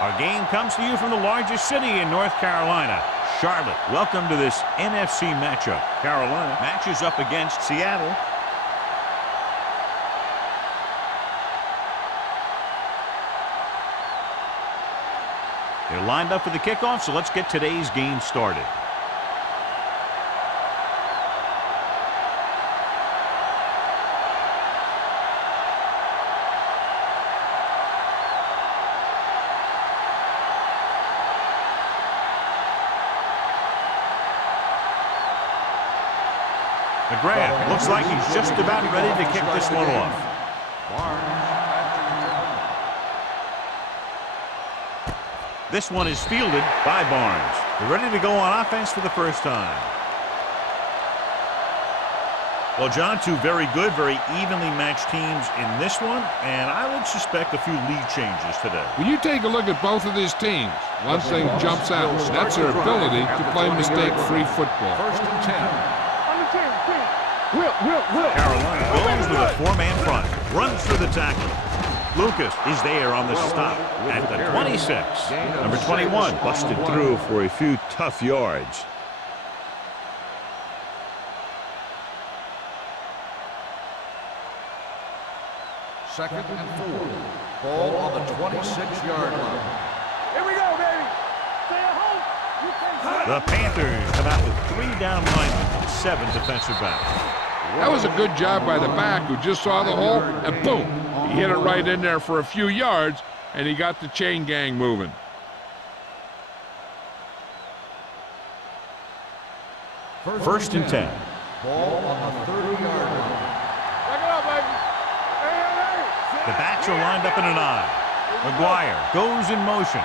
Our game comes to you from the largest city in North Carolina, Charlotte. Welcome to this NFC matchup. Carolina matches up against Seattle. They're lined up for the kickoff, so let's get today's game started. McGrath looks like he's just about ready to kick this one off. This one is fielded by Barnes. They're ready to go on offense for the first time. Well, John, two very good, very evenly matched teams in this one, and I would suspect a few lead changes today. When you take a look at both of these teams, one thing jumps out. That's their ability to play mistake-free football. First and 10. Carolina goes with a four-man front, runs through the tackle. Lucas is there on the stop at the 26. Number 21 busted through for a few tough yards. Second and 4. Ball on the 26-yard line. Here we go, baby. Stay at home. You can't. The Panthers come out with 3 down linemen and 7 defensive backs. That was a good job by the back who just saw the hole, and boom, he hit it right in there for a few yards, and he got the chain gang moving. First and 10. Ball on the 30-yard line. Check it out, baby. The backs are lined up in an I. McGuire goes in motion.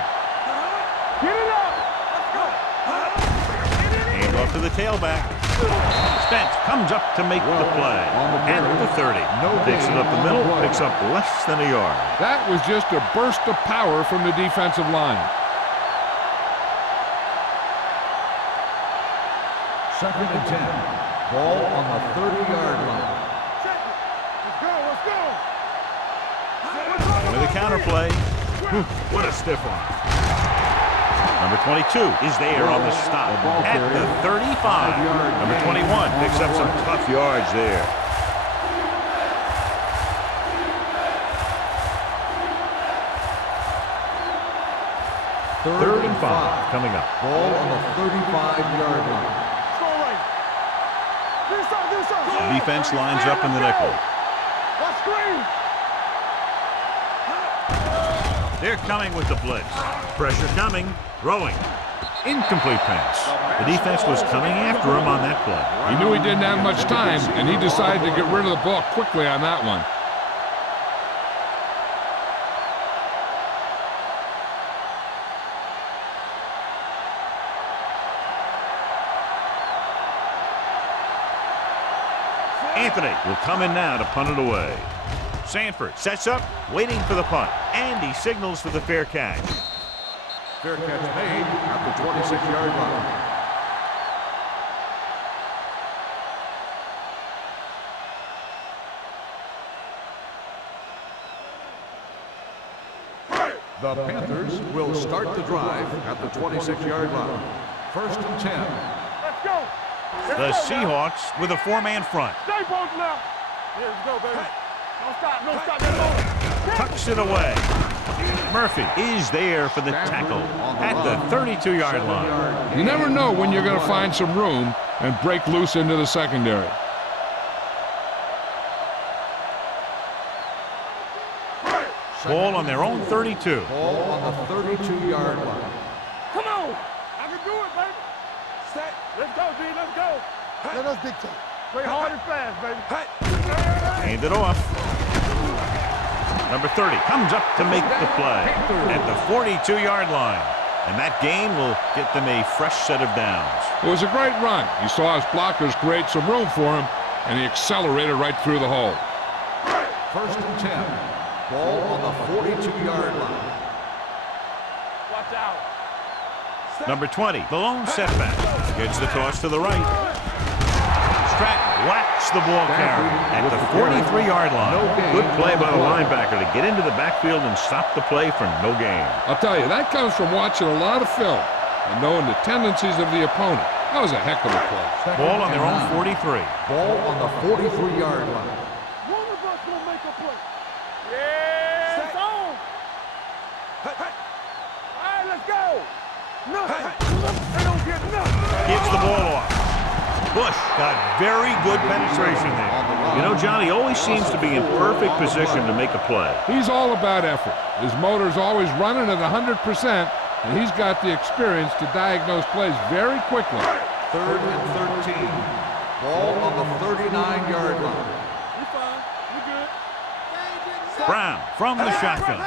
Get it up. Hand off to the tailback. Spence comes up to make the play. At the 30. Takes it up the middle, picks up less than a yard. That was just a burst of power from the defensive line. Second and 10. Ball on the 30-yard line. Let's go. Let's go. With a counter play. What a stiff one. Number 22 is there on the stop at the 35. Number 21 picks up some tough yards there. Third and 5 coming up. Ball on the 35-yard line. Go right. Do something. Defense lines up in the nickel. Watch screen. They're coming with the blitz. Pressure coming. Throwing. Incomplete pass. The defense was coming after him on that play. He knew he didn't have much time, and he decided to get rid of the ball quickly on that one. Anthony will come in now to punt it away. Sanford sets up, waiting for the punt, and he signals for the fair catch. Fair catch made at the 26-yard line. The Panthers will start the drive at the 26-yard line. First and 10. Let's go. The Seahawks with a four-man front. Stay both left. Here we go, baby. Don't stop. Don't stop that ball. Tucks it away. Murphy is there for the tackle at the 32-yard line. You never know when you're going to find some room and break loose into the secondary. Ball on their own 32. Ball on the 32-yard line. Come on. I can do it, baby. Set. Let's go, D. Let's go. Let us dictate. Play hard and fast, baby. Hand it off. Number 30 comes up to make the play at the 42-yard line. And that gain will get them a fresh set of downs. It was a great run. He saw his blockers create some room for him, and he accelerated right through the hole. First and 10. Ball on the 42-yard line. Watch out. Number 20, the lone setback. Gets the toss to the right. Stratton whacks the ball carrier at the 43-yard line. Good play by the linebacker to get into the backfield and stop the play for no gain. I'll tell you, that comes from watching a lot of film and knowing the tendencies of the opponent. That was a heck of a play. Ball on their own 43. Ball on the 43-yard line. One of us will make a play. Yeah, it's on. All right, let's go. Nothing. They don't get nothing. Gives the ball off. Bush got very good penetration there. You know, John, he always seems to be in perfect position to make a play. He's all about effort. His motor's always running at 100%, and he's got the experience to diagnose plays very quickly. 3rd and 13. Ball on the 39-yard line. We fine. We good. Brown from the shotgun.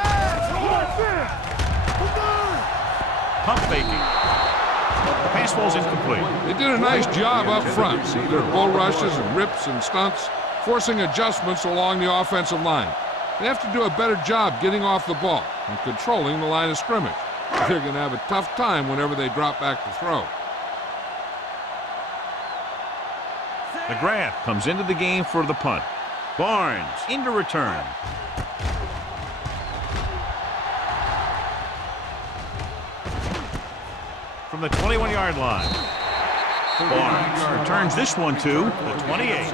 Pump faking. The pass ball's incomplete. They did a nice job up front. Their bull rushes and rips and stunts, forcing adjustments along the offensive line. They have to do a better job getting off the ball and controlling the line of scrimmage. They're going to have a tough time whenever they drop back to throw. McGrath comes into the game for the punt. Barnes into return. From the 21-yard line. Barnes returns this one to the 28.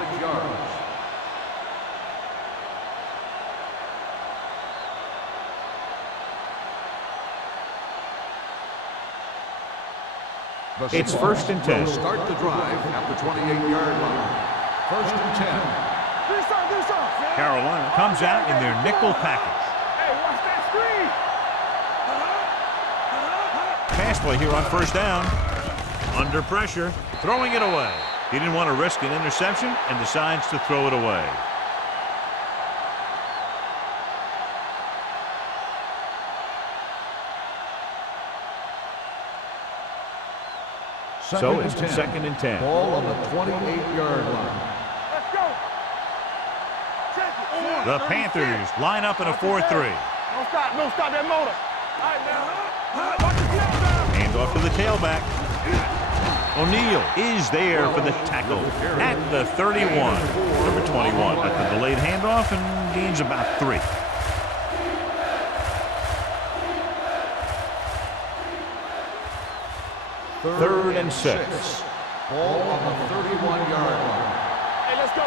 It's 1st and 10. Start the drive at the 28-yard line. 1st and 10. Carolina comes out in their nickel package. Hey, watch that screen. Pass play here on 1st down. Under pressure, throwing it away. He didn't want to risk an interception and decides to throw it away. So it's 2nd and 10. Ball on the 28-yard line. Let's go. Check it. The Panthers line up in a 4-3. Don't stop that motor. All right, now. Watch the tailback. Hand off to the tailback. O'Neal is there for the tackle at the 31. Number 21 at the delayed handoff and gains about 3. Third and 6. Ball on the 31-yard line. Hey, let's go.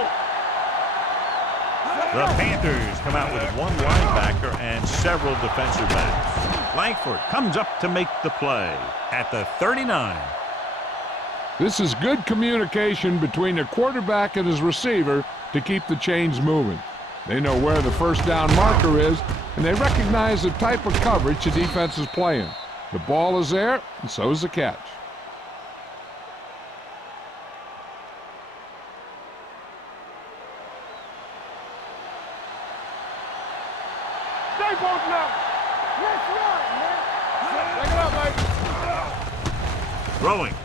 The Panthers come out with one linebacker and several defensive backs. Langford comes up to make the play at the 39. This is good communication between the quarterback and his receiver to keep the chains moving. They know where the 1st down marker is, and they recognize the type of coverage the defense is playing. The ball is there, and so is the catch. Stay both now. Let's run, man. Take it up, baby. Throwing.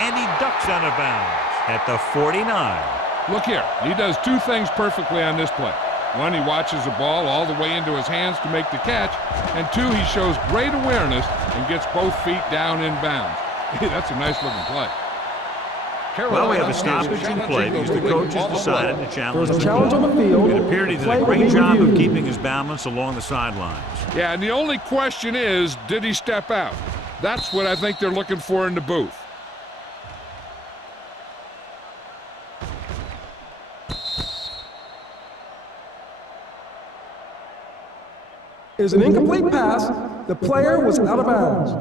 And he ducks out of bounds at the 49. Look here, he does 2 things perfectly on this play. 1, he watches the ball all the way into his hands to make the catch, and 2, he shows great awareness and gets both feet down in bounds. Hey, that's a nice looking play. Well, we have a stoppage in play because the coach has decided to challenge There's a challenge on the field. It appeared he did a great job of keeping his balance along the sidelines. Yeah, and the only question is, did he step out? That's what I think they're looking for in the booth. Is an incomplete pass. The player was out of bounds.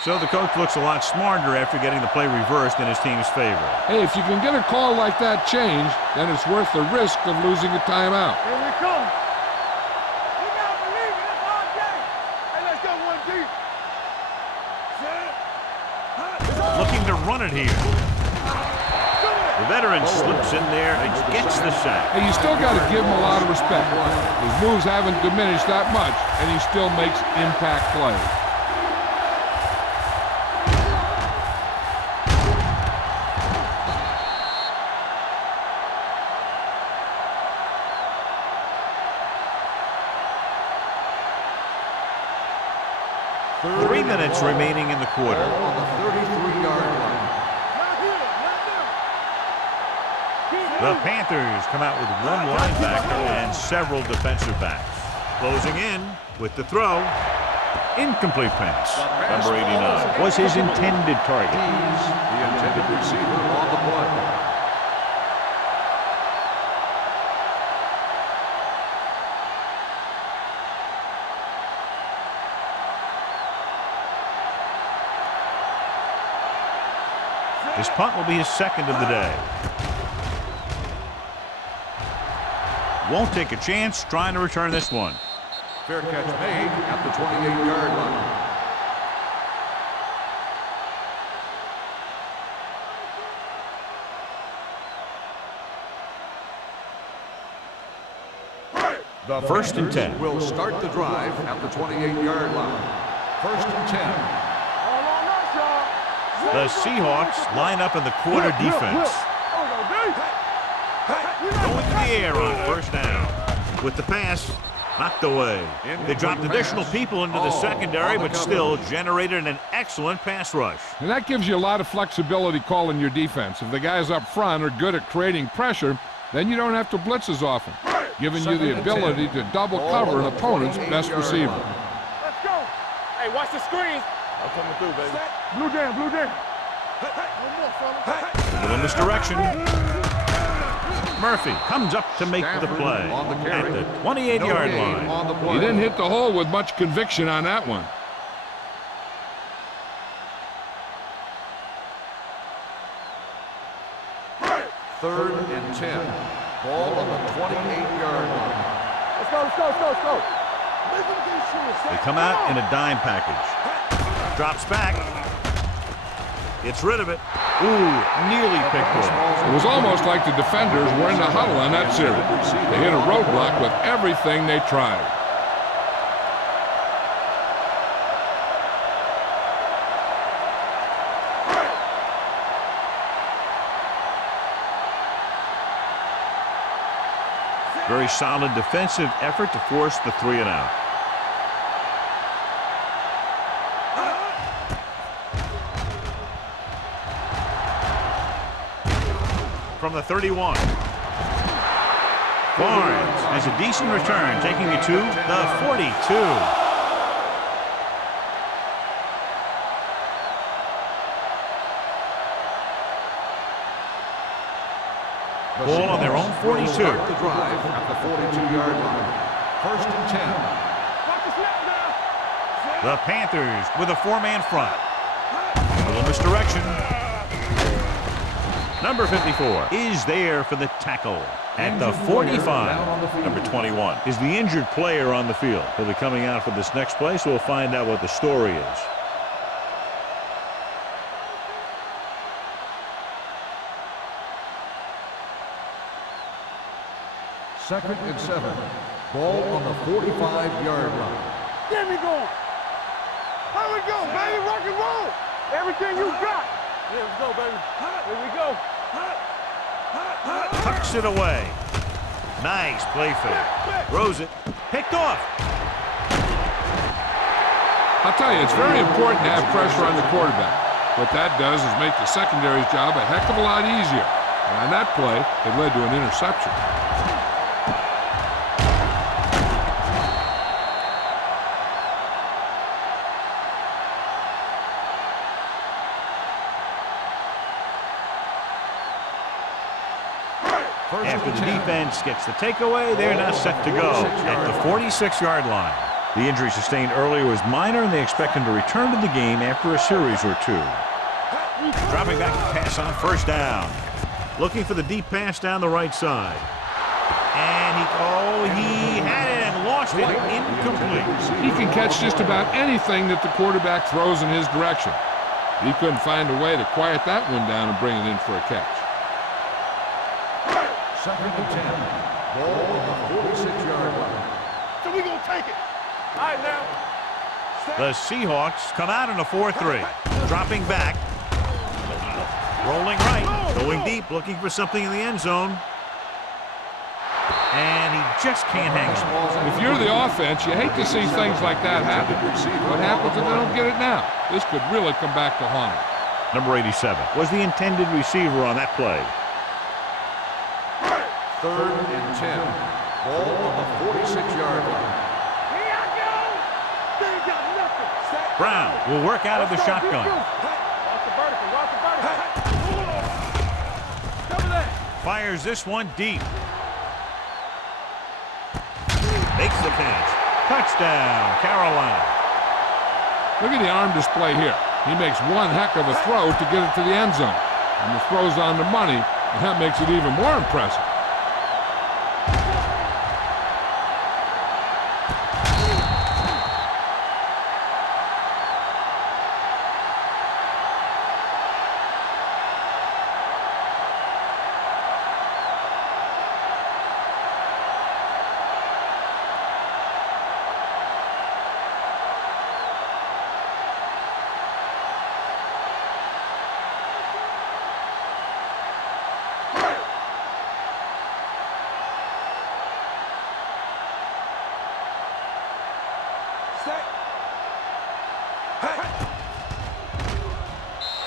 So the coach looks a lot smarter after getting the play reversed in his team's favor. Hey, if you can get a call like that changed, then it's worth the risk of losing a timeout. Here we come. You gotta believe it. It's our game. Hey, let's go one deep. Looking to run it here. The veteran slips in there and gets the sack. Hey, you still got to give him a lot of respect. His moves haven't diminished that much, and he still makes impact plays. Three minutes remaining in the quarter. On the 33-yard The Panthers come out with one linebacker and several defensive backs. Closing in with the throw. Incomplete pass. Number 89 was his intended target. He's the intended receiver on the play. This punt will be his second of the day. Won't take a chance trying to return this one. Fair catch made at the 28-yard line. The First and 10. Will start the drive at the 28-yard line. First and 10. The Seahawks line up in the quarter defense. Going to the air on first down. With the pass knocked away. They dropped additional people into the secondary, but still generated an excellent pass rush. And that gives you a lot of flexibility calling your defense. If the guys up front are good at creating pressure, then you don't have to blitz as often, giving you the ability to double cover an opponent's best receiver. Let's go. Hey, watch the screen. I'm coming through, baby. Blue jam, blue jam. No more, fella. A little misdirection. Murphy comes up to make the play at the 28-yard line. He didn't hit the hole with much conviction on that one. Third and 10. Ball on the 28-yard line. Let's go, let's go, let's go, let's go. They come out in a dime package. Drops back. Gets rid of it. Ooh, nearly picked up. It was almost like the defenders were in the huddle on that series. They hit a roadblock with everything they tried. Very solid defensive effort to force the 3-and-out. From the 31. Barnes has a decent return, taking it to the 42. Ball on their own 42. Start the drive at the 42-yard line. First and 10. The Panthers with a 4-man front. A little misdirection. Number 54 is there for the tackle at the 45. Number 21 is the injured player on the field. He'll be coming out for this next play, so we'll find out what the story is. Second and 7. Ball on the 45-yard line. Get me going. How we go, baby? Rock and roll. Everything you got. Yeah, let's go, baby. Here we go. Tucks it away. Nice play fake. Throws it. Picked off. I'll tell you, it's very important to have pressure on the quarterback. What that does is make the secondary's job a heck of a lot easier. And on that play, it led to an interception. After the defense gets the takeaway, they're now set to go at the 46-yard line. The injury sustained earlier was minor, and they expect him to return to the game after a series or two. Dropping back to pass on first down. Looking for the deep pass down the right side. And he had it and lost it. Incomplete. He can catch just about anything that the quarterback throws in his direction. He couldn't find a way to quiet that one down and bring it in for a catch. Second and 10. Ball on the 46-yard line. So we gonna take it. All right, now. The Seahawks come out in a 4-3. Dropping back. Rolling right. Going deep, looking for something in the end zone. And he just can't hang on. If you're the offense, you hate to see things like that happen. What happens if they don't get it now? This could really come back to haunt them. Number 87 was the intended receiver on that play. 3rd and 10. Ball on the 46-yard line. Here I go. They ain't got nothing. Brown will work out of the shotgun. Watch the vertical. Watch the vertical. Cover that. Fires this one deep. Makes the catch. Touchdown, Carolina. Look at the arm display here. He makes one heck of a throw to get it to the end zone. And the throw's on the money, and that makes it even more impressive.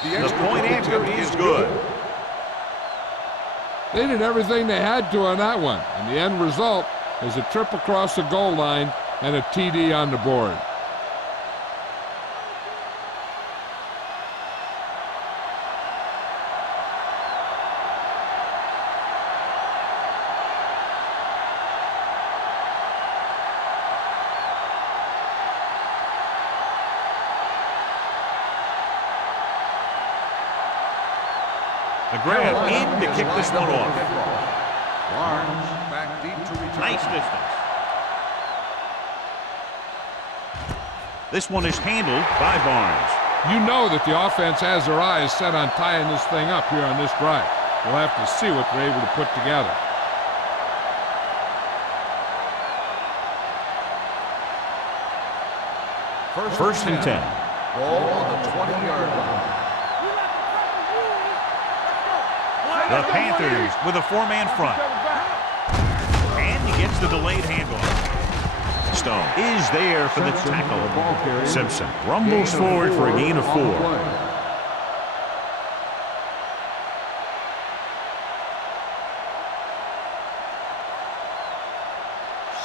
The point after is good. They did everything they had to on that one, and the end result is a trip across the goal line and a TD on the board. The grab in to kick this one off. Barnes back deep to return. Nice distance. This one is handled by Barnes. You know that the offense has their eyes set on tying this thing up here on this drive. We'll have to see what they're able to put together. First and 10. Ball on the 20-yard line. The Panthers with a four-man front. And he gets the delayed handoff. Stone is there for the tackle. Simpson rumbles forward for a gain of 4.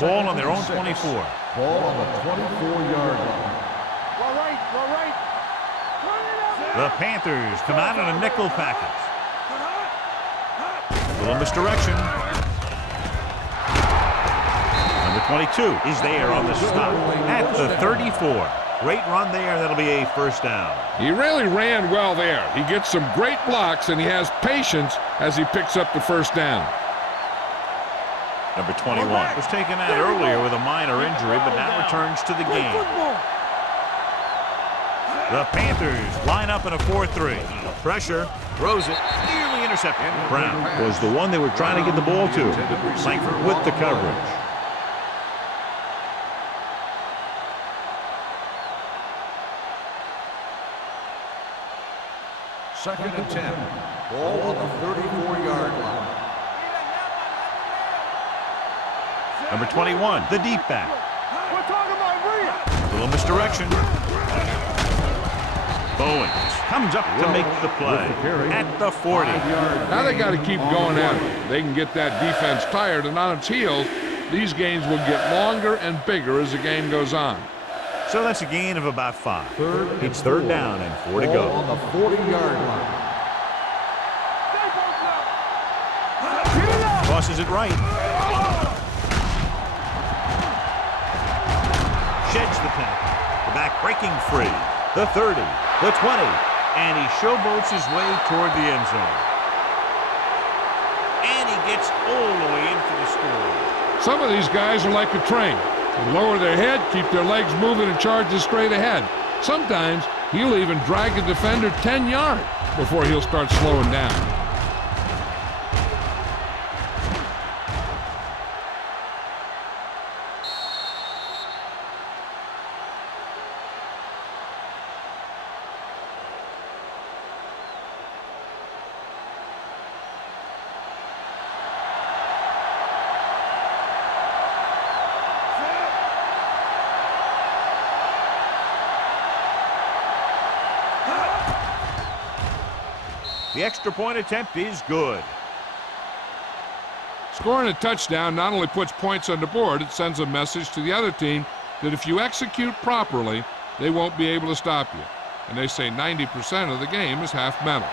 Ball on their own 24. Ball on the 24-yard line. Well, right. The Panthers come out in a nickel package. Little misdirection. Number 22 is there on the stop at the 34. Great run there. That'll be a first down. He really ran well there. He gets some great blocks, and he has patience as he picks up the first down. Number 21 was taken out earlier with a minor injury, but now returns to the game. The Panthers line up in a 4-3. Pressure, throws it, nearly intercepted. Brown was the one they were trying to get the ball to. Langford with the coverage. Second and 10. Ball on the 34-yard line. Number 21, the deep back. We're talking about Rhea. Little misdirection. Bowens comes up to make the play at the 40. Now they got to keep going at it. They can get that defense tired and on its heels. These games will get longer and bigger as the game goes on. So that's a gain of about 5. It's third down and 4 to go. On the 40-yard line. Crosses it right. Sheds the tackle. The back breaking free. The 30, the 20, and he showboats his way toward the end zone. And he gets all the way in for the score. Some of these guys are like a train. They lower their head, keep their legs moving, and charge straight ahead. Sometimes he'll even drag a defender 10 yards before he'll start slowing down. The extra point attempt is good. Scoring a touchdown not only puts points on the board, it sends a message to the other team that if you execute properly, they won't be able to stop you. And they say 90% of the game is half mental.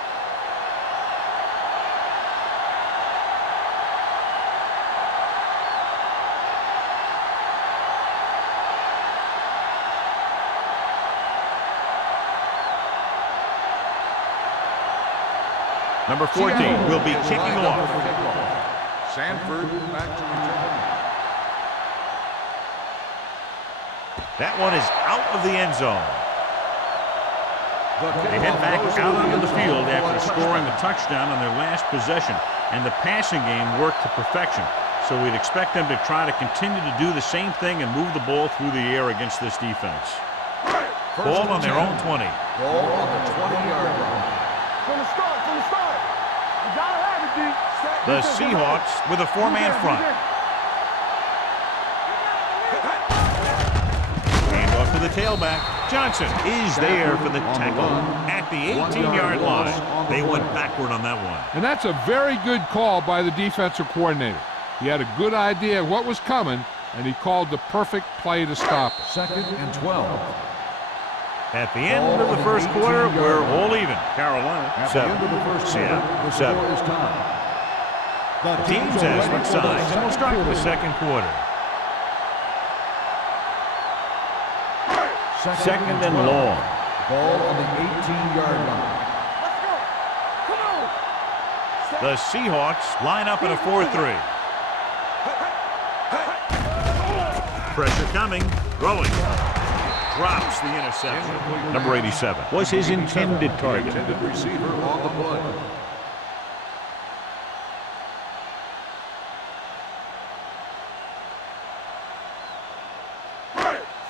Number 14 will be kicking off. Sanford back to return. That one is out of the end zone. They head back out onto the field after scoring a touchdown on their last possession, and the passing game worked to perfection. So we'd expect them to try to continue to do the same thing and move the ball through the air against this defense. Ball on their own 20. Ball on the 20-yard line. From the start, from the start. You gotta have it, D. The Seahawks with a four-man front. Hand off to the tailback. Johnson is there for the tackle at the 18-yard line. They went backward on that one. And that's a very good call by the defensive coordinator. He had a good idea of what was coming, and he called the perfect play to stop it. 2nd and 12. At the end of the first quarter, we're all even. Carolina, 7. Seattle, 7. The teams as switch sides will start the second quarter. 2nd and long. Ball on the 18-yard line. The Seahawks line up in a 4-3. Pressure coming. Throwing. Drops the interception. Number 87 was his intended target. Intended receiver on the play.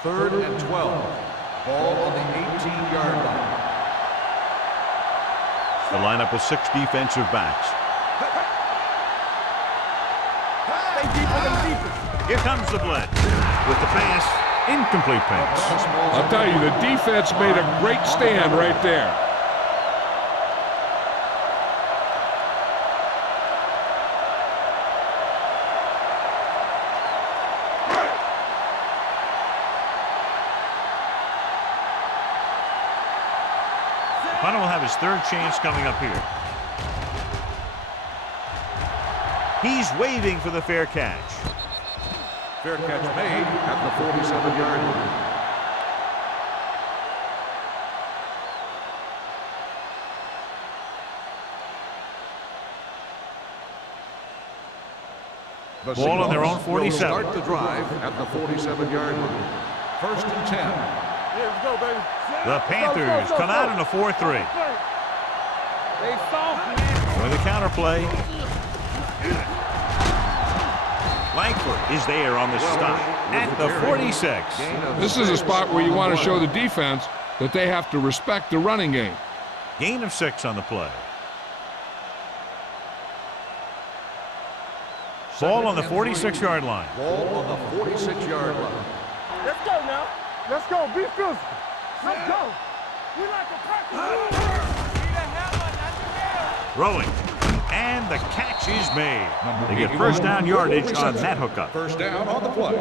Third and 12. Ball on the 18-yard line. The lineup of 6 defensive backs. Here comes the blitz. With the pass, incomplete pass. I'll tell you, the defense made a great stand right there. Hunter will have his third chance coming up here. He's waving for the fair catch. Fair catch made at the 47-yard line. The Ball on their own 47. will start the drive at the 47-yard line. 1st and 10. Yeah, let's go, baby. The Panthers come out in a 4-3. They soft, man. With a counterplay. Langford is there on the stop at the 46. This is a spot where you want to show the defense that they have to respect the running game. Gain of 6 on the play. Ball on the 46-yard line. Ball on the 46-yard line. Let's go now. Let's go. Be physical. Let's go. We like to practice. Throwing. And the catch is made. They get first down yardage on that hookup. First down on the play.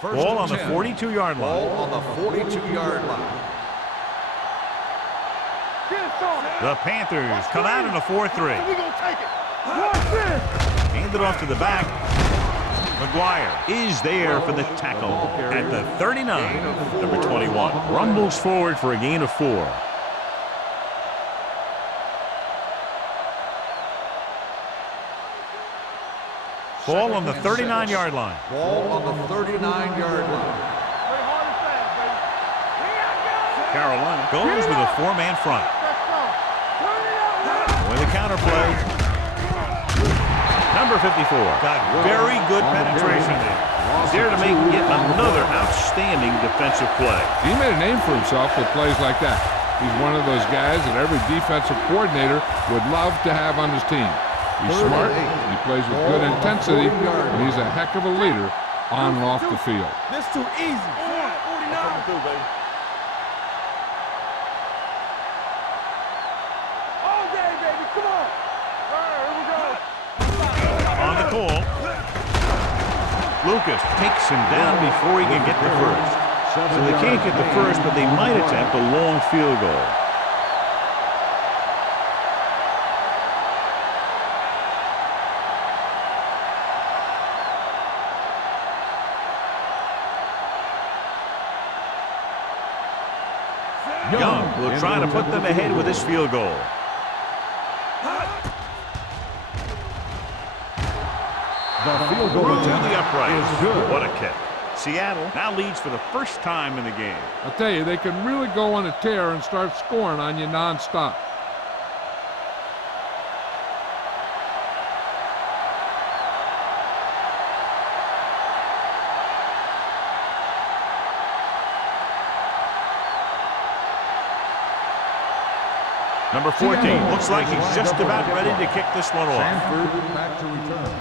Ball on the 42-yard line. Ball on the 42-yard line. The Panthers come out in a 4-3. We're going to take it. Hand it off to the back. McGuire is there for the tackle at the 39. Number 21 rumbles forward for a gain of 4. Ball on the 39-yard line. Ball on the 39-yard line. Carolina goes with a 4-man front. With a counterplay. Number 54 got very good penetration there. He's there to make yet another outstanding defensive play. He made a name for himself with plays like that. He's one of those guys that every defensive coordinator would love to have on his team. He's smart, he plays with good intensity, and he's a heck of a leader on and off the field. This too easy. 49. Lucas takes him down before he can get the first. So they can't get the first, but they might attempt a long field goal. Young will try to put them ahead with this field goal. The field goal attempt the upright. is good. What a kick. Seattle now leads for the first time in the game. I'll tell you, they can really go on a tear and start scoring on you nonstop. Number 14 looks like he's just about ready to kick this one off. Sanford back to return.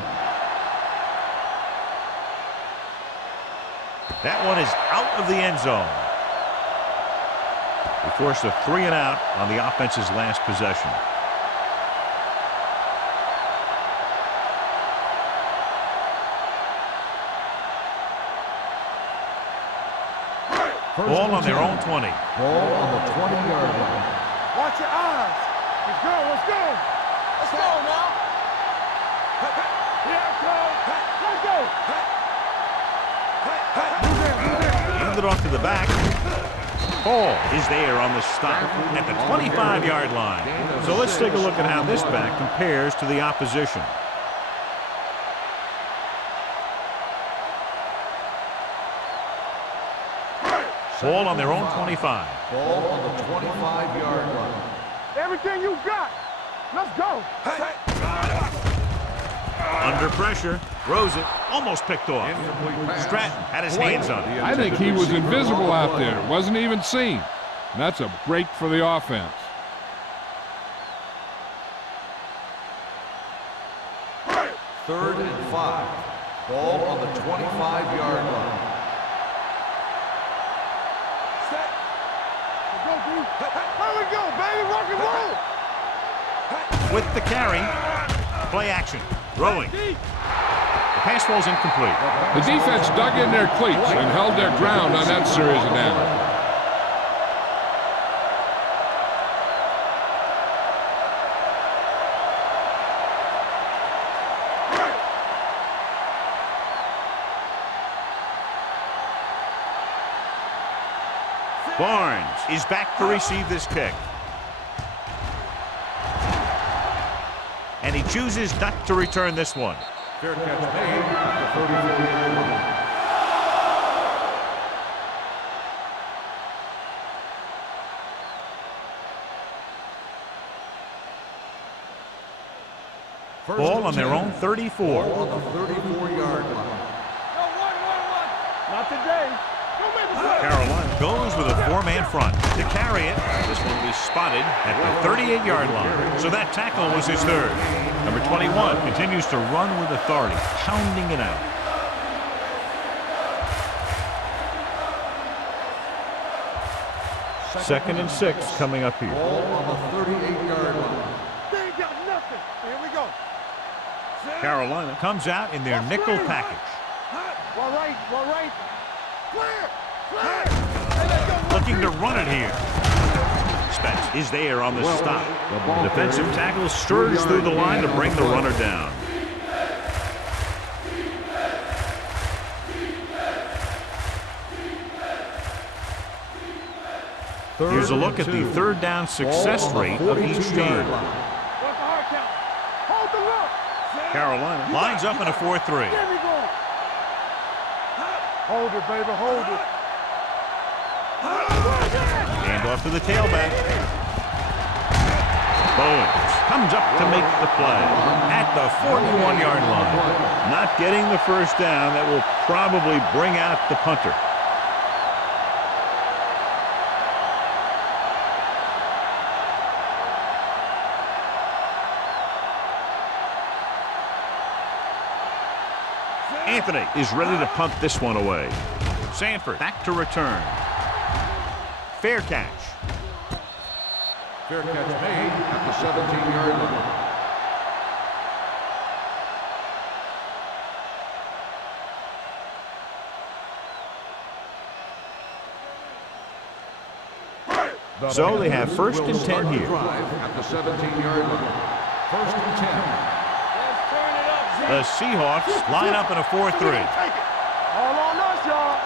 That one is out of the end zone. They forced a 3 and out on the offense's last possession. Ball on their own 20. Ball on the 20-yard line. Watch your eyes. Let's go, let's go. Let's go now. Here it comes. Let's go. Hand it off to the back. Hall is there on the stop at the 25-yard line. So let's take a look at how this back compares to the opposition. Ball on their own 25. Ball on the 25-yard line. Everything you got. Let's go. Under pressure. Throws it. Almost picked off. Incomplete pass. Stratton had his hands on it. I think he was invisible out there. Wasn't even seen. And that's a break for the offense. Third and 5. Ball on the 25-yard line. Here we go, baby. Rock and roll. With the carry. Play action. Throwing. The pass falls incomplete. The defense dug in their cleats and held their ground on that series of downs. Barnes is back to receive this kick. And he chooses not to return this one. Fair catch made at the 34-yard line. Ball on their own 34. Ball on the 34-yard line. Not today. Don't make a play. Carolina goes with a 4-man front. To carry it, this one was spotted at the 38-yard line. So that tackle was his third. Number 21 continues to run with authority, pounding it out. Second and 6 coming up here. Ball on the 38-yard line. They ain't got nothing. Here we go. Carolina comes out in their nickel package. All right. Clear. Looking to run it here. Spence is there on the stop. The defensive tackle stirs through the line to bring the runner down. Here's a look at the third down success rate of each team. What's the hard count? Hold the look. Carolina lines up in a 4-3. There we go. Hold it, baby. Hold it. Hand off to the tailback. Bowens comes up to make the play at the 41-yard line. Not getting the first down. That will probably bring out the punter. Anthony is ready to punt this one away. Sanford back to return. Fair catch. Fair catch made at the 17-yard line. So they have first and 10 here. Drive at the 17-yard line. First and 10. The Seahawks line up in a 4-3. All on us, y'all.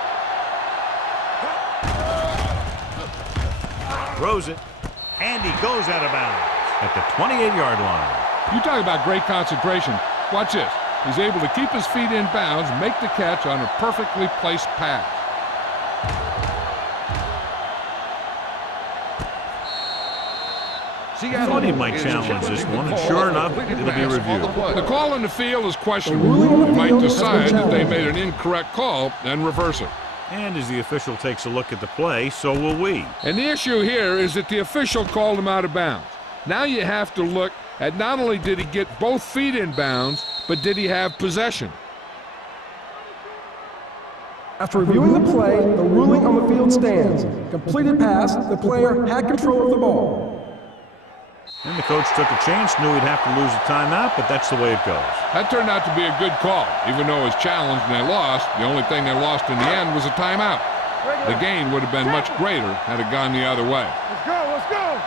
Throws it, and he goes out of bounds at the 28-yard line. You talk about great concentration. Watch this. He's able to keep his feet in bounds, make the catch on a perfectly placed pass. Thought he might challenge this one, and sure enough, it'll be reviewed. The call in the field is questionable. They might decide that they made an incorrect call and reverse it. And as the official takes a look at the play, so will we. And the issue here is that the official called him out of bounds. Now you have to look at not only did he get both feet in bounds, but did he have possession? After reviewing the play, the ruling on the field stands. Completed pass, the player had control of the ball. And the coach took a chance, knew he'd have to lose a timeout, but that's the way it goes. That turned out to be a good call. Even though it was challenged and they lost, the only thing they lost in the end was a timeout. The gain would have been much greater had it gone the other way. Let's go, let's go.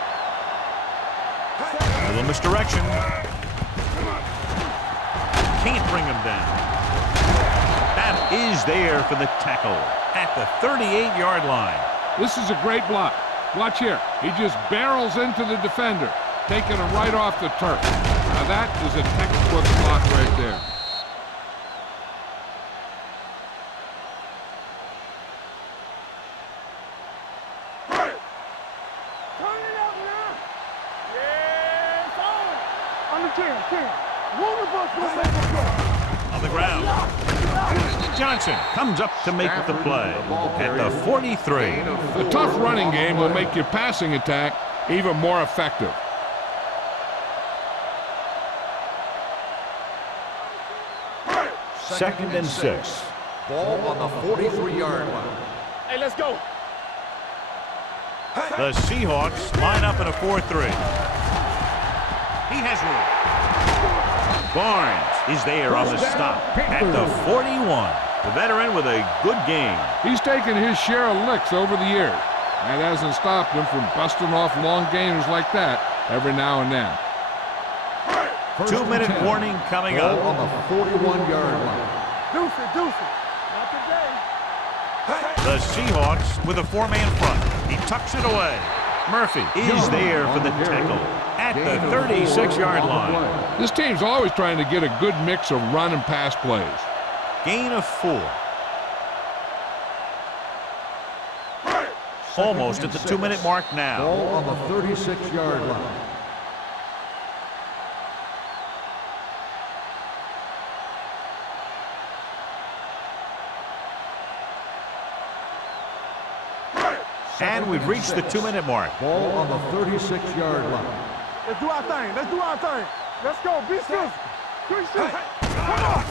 A little misdirection. Can't bring him down. That is there for the tackle at the 38-yard line. This is a great block. Watch here. He just barrels into the defender, taking him right off the turf. Now that is a textbook block right there. Turn it up now. Yeah, it's on. Under 10. One of us will make a play. On the ground. Johnson comes up to make the play at the 43. A tough running game will make your passing attack even more effective. Second and 6. Ball on the 43-yard line. Hey, let's go. The Seahawks line up in a 4-3. He has room. Barnes is there on the stop at the 41. The veteran with a good game. He's taken his share of licks over the years. That hasn't stopped him from busting off long gainers like that every now and then. 2-minute warning coming Ball up. on the 41-yard line. Deuce it. Not today. The Seahawks with a 4-man front. He tucks it away. Murphy is there for the tackle at the 36-yard line. This team's always trying to get a good mix of run and pass plays. Gain of 4. Almost at the 2-minute mark now. Ball on the 36-yard line. And we've reached the 2-minute mark. Ball on the 36-yard line. Let's do our thing. Let's go. Be serious. Come on.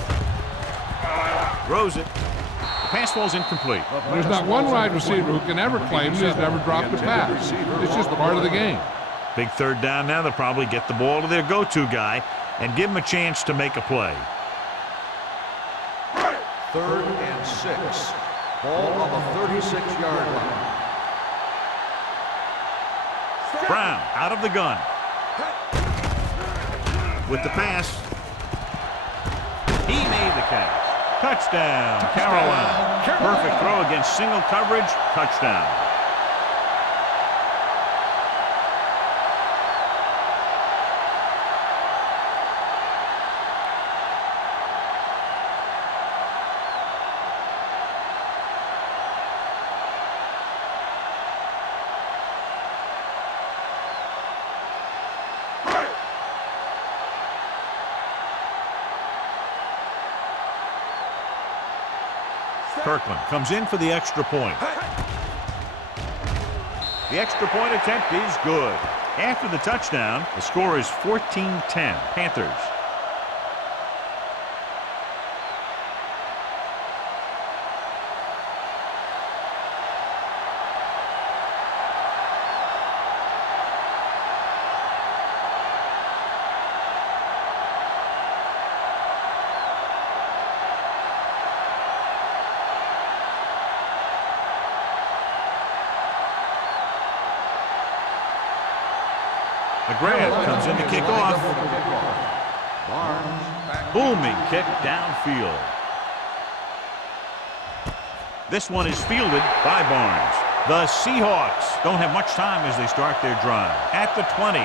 Throws it. The pass falls incomplete. There's not one wide receiver who can ever claim that he's never dropped a pass. It's just part of the game. Big third down now. They'll probably get the ball to their go-to guy and give him a chance to make a play. 3rd and 6. Ball on the 36-yard line. Brown out of the gun. With the pass. He made the catch. Touchdown, Carolina. Perfect throw against single coverage. Touchdown. Kirkland comes in for the extra point. The extra point attempt is good. After the touchdown, the score is 14-10. Panthers. McGrath comes in to kick off. Booming kick downfield. This one is fielded by Barnes. The Seahawks don't have much time as they start their drive. At the 20.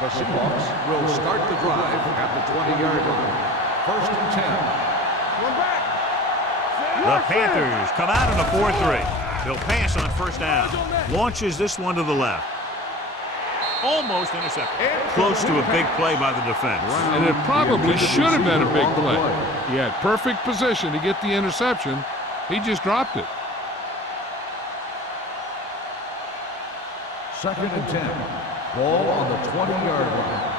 The Seahawks will start the drive at the 20-yard line. 1st and 10. One back. The Panthers come out in a 4-3. They'll pass on 1st down. Launches this one to the left. Almost intercepted. Close to a big play by the defense. And it probably should have been a big play. He had perfect position to get the interception. He just dropped it. 2nd and 10. Ball on the 20-yard line.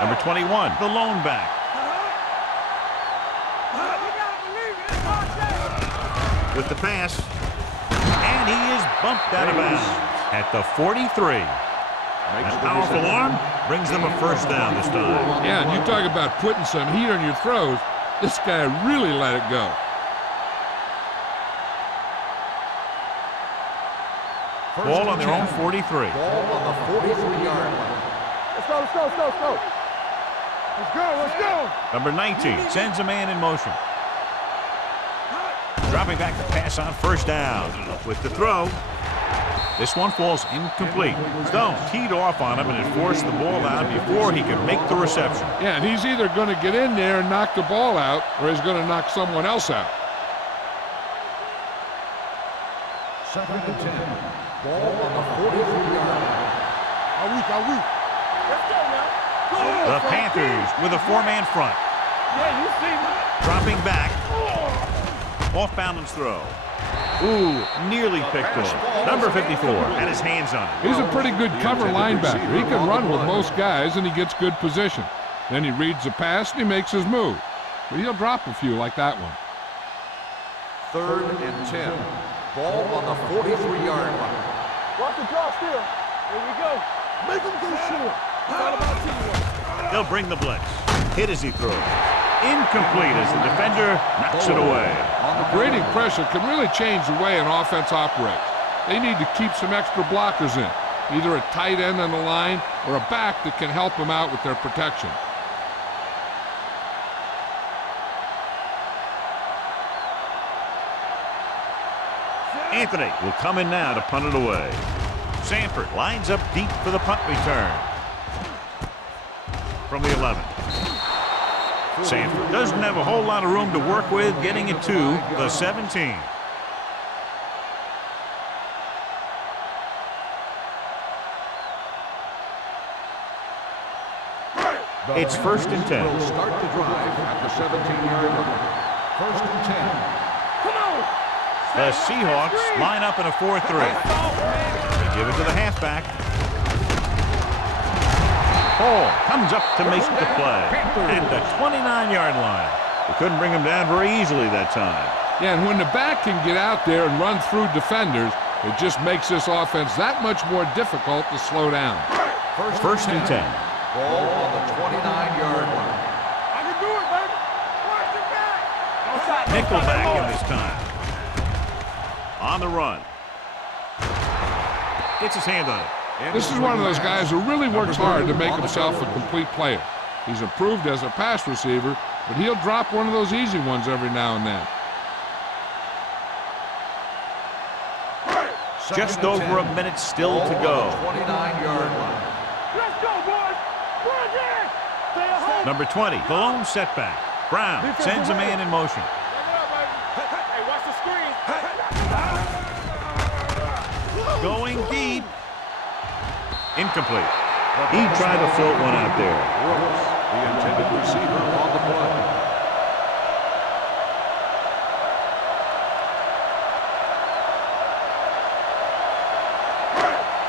Number 21, the lone back. With the pass. And he is bumped out of bounds at the 43. That powerful arm brings them a 1st down this time. Yeah, and you talk about putting some heat on your throws. This guy really let it go. Ball on their own 43. Ball on the 43-yard line. Let's go, let's go, let's go, let's go. Let's go, let's go. Number 19 sends a man in motion. Dropping back to pass on 1st down. With the throw. This one falls incomplete. Stone teed off on him and had forced the ball out before he could make the reception. Yeah, and he's either going to get in there and knock the ball out, or he's going to knock someone else out. 2nd and 10. Ball on the 43-yard line. Are we? Let's go now. Go. The Panthers with a 4-man front. Yeah, you see me. Dropping back. Off balance throw. Ooh, nearly picked off. Number 54 had his hands on it. He's a pretty good cover linebacker. He can run with most guys, and he gets good position. Then he reads the pass, and he makes his move. But he'll drop a few like that one. 3rd and 10. Ball on the 43-yard line. Watch the draw still. Here we go. Make him go short. It's all about teamwork. They'll bring the blitz. Hit as he throws. Incomplete as the defender knocks it away. Grading pressure can really change the way an offense operates. They need to keep some extra blockers in, either a tight end on the line or a back that can help them out with their protection. Anthony will come in now to punt it away. Sanford lines up deep for the punt return. From the 11. Sanford doesn't have a whole lot of room to work with, getting it to the 17. It's 1st and 10. Will start the drive at the 17-yard line. 1st and 10. Come on. The Seahawks line up in a 4-3. They give it to the halfback. Hall comes up to make the play at the 29-yard line. They couldn't bring him down very easily that time. Yeah, and when the back can get out there and run through defenders, it just makes this offense that much more difficult to slow down. 1st and 10. Ball on the 29-yard line. I can do it, baby. Watch the back. Nickelback in this time. On the run. Gets his hand on it. This is one of those guys who really works hard to make himself a complete player. He's improved as a pass receiver, but he'll drop one of those easy ones every now and then. Just over a minute still to go. 29-yard line. Let's go, boys. Run again. Stay at home. Number 20, the lone setback. Brown sends a man in motion. Hey, watch the screen. Going deep. Incomplete. He tried to float one out there. Brooks, the intended receiver on the play.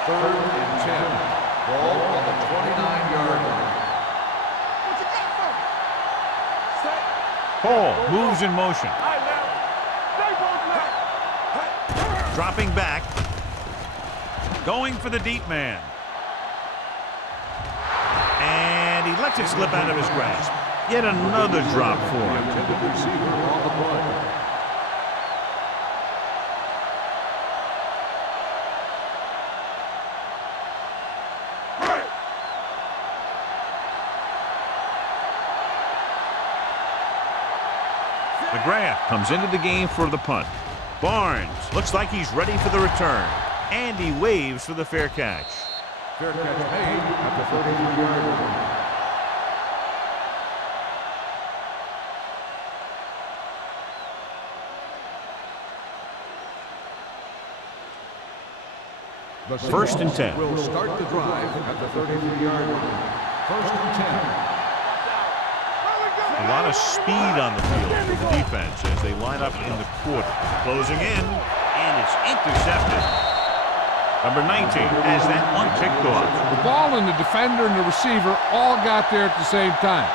Third and 10. Ball on the 29-yard line. What you got for me? Set. Hall moves in motion. All right, now. Stay both left. Dropping back. Going for the deep man. And he lets it slip out of his grasp. Yet another drop for him. Intended receiver on the play. McGrath comes into the game for the punt. Barnes looks like he's ready for the return. And he waves for the fair catch. Fair catch made at the 33-yard line. The First and 10. Will start the drive at the 33-yard line. First and 10. A lot of speed on the field for the defense as they line up in the quarter. Closing in, and it's intercepted. Number 19 has that one kicked off. The ball and the defender and the receiver all got there at the same time.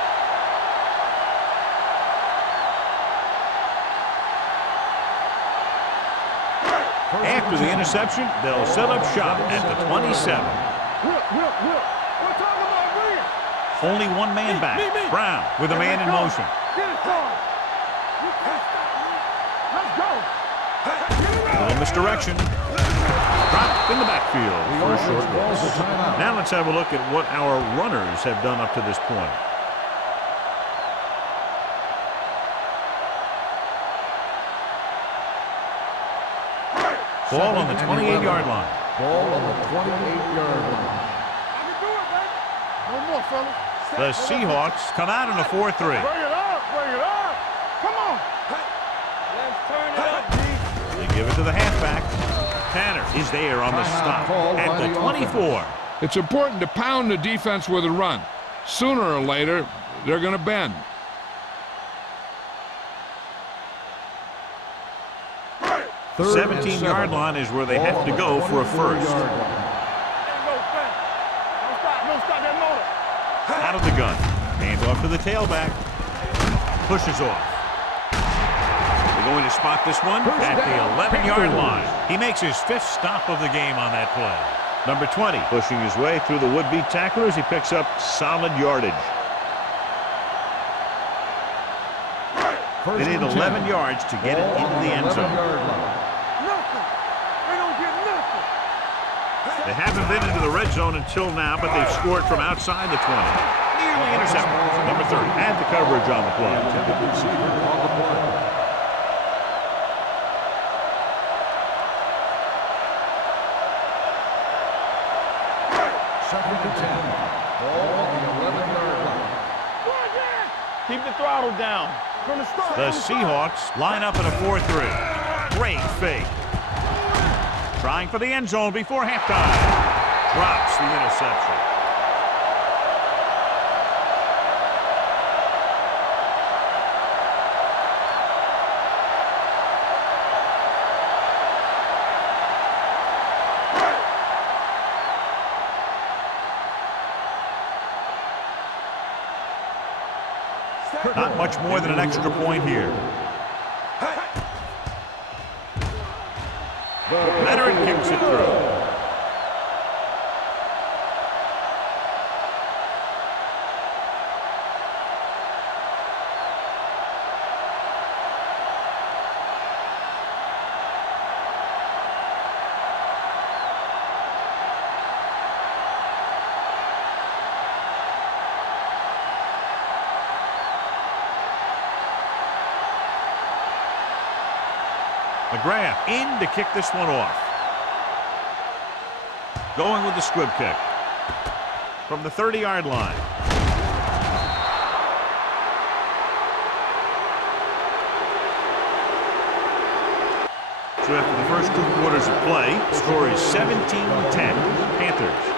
After the interception, they'll set up shop at the 27. Only one man back. Brown with a man in motion. A little misdirection. Dropped in the backfield for a short loss. Now let's have a look at what our runners have done up to this point. Ball on the 28-yard line. Ball on the 28-yard line. No more, fellas. The Seahawks come out in a 4-3. Bring it up, bring it up. Come on. Let's turn it up, D. They give it to the halfback. Tanner is there on the stop at the 24. It's important to pound the defense with a run. Sooner or later, they're going to bend. The 17-yard line is where they have to go for a first. Out of the gun. Hands off to the tailback. Pushes off. They're going to spot this one at the 11-yard line. He makes his 5th stop of the game on that play. Number 20 pushing his way through the would-be tacklers. He picks up solid yardage. They need 11 yards to get it into the end zone. They haven't been into the red zone until now, but they've scored from outside the 20. Nearly intercepted. Number 30 had the coverage on the play. Second and 10. Ball on the 11-yard line. Keep the throttle down. The Seahawks line up in a 4-3. Great fake. Trying for the end zone before halftime. Drops the interception. Not much more than an extra point here. Leonard kicks it through. McGrath in to kick this one off. Going with the squib kick from the 30-yard line. So after the first 2 quarters of play, the score is 17-10 Panthers.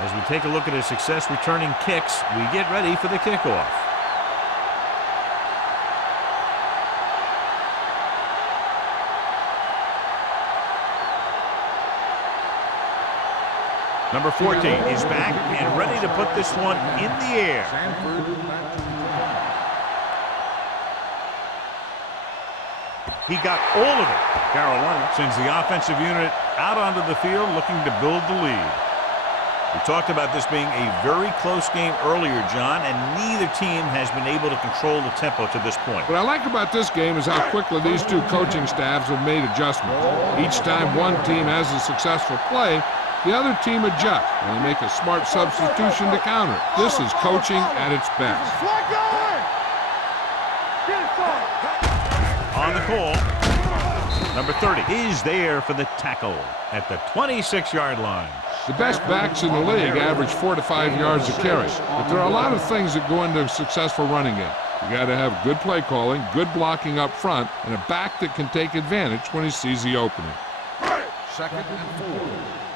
As we take a look at his success returning kicks, we get ready for the kickoff. Number 14 is back and ready to put this one in the air. He got all of it. Carolina sends the offensive unit out onto the field looking to build the lead. We talked about this being a very close game earlier, John, and neither team has been able to control the tempo to this point. What I like about this game is how quickly these two coaching staffs have made adjustments. Each time one team has a successful play, the other team adjusts, and they make a smart substitution to counter. This is coaching at its best. On the call, number 30 is there for the tackle at the 26-yard line. The best backs in the league average 4 to 5 yards a carry, but there are a lot of things that go into a successful running game. You got to have good play calling, good blocking up front, and a back that can take advantage when he sees the opening. 2nd and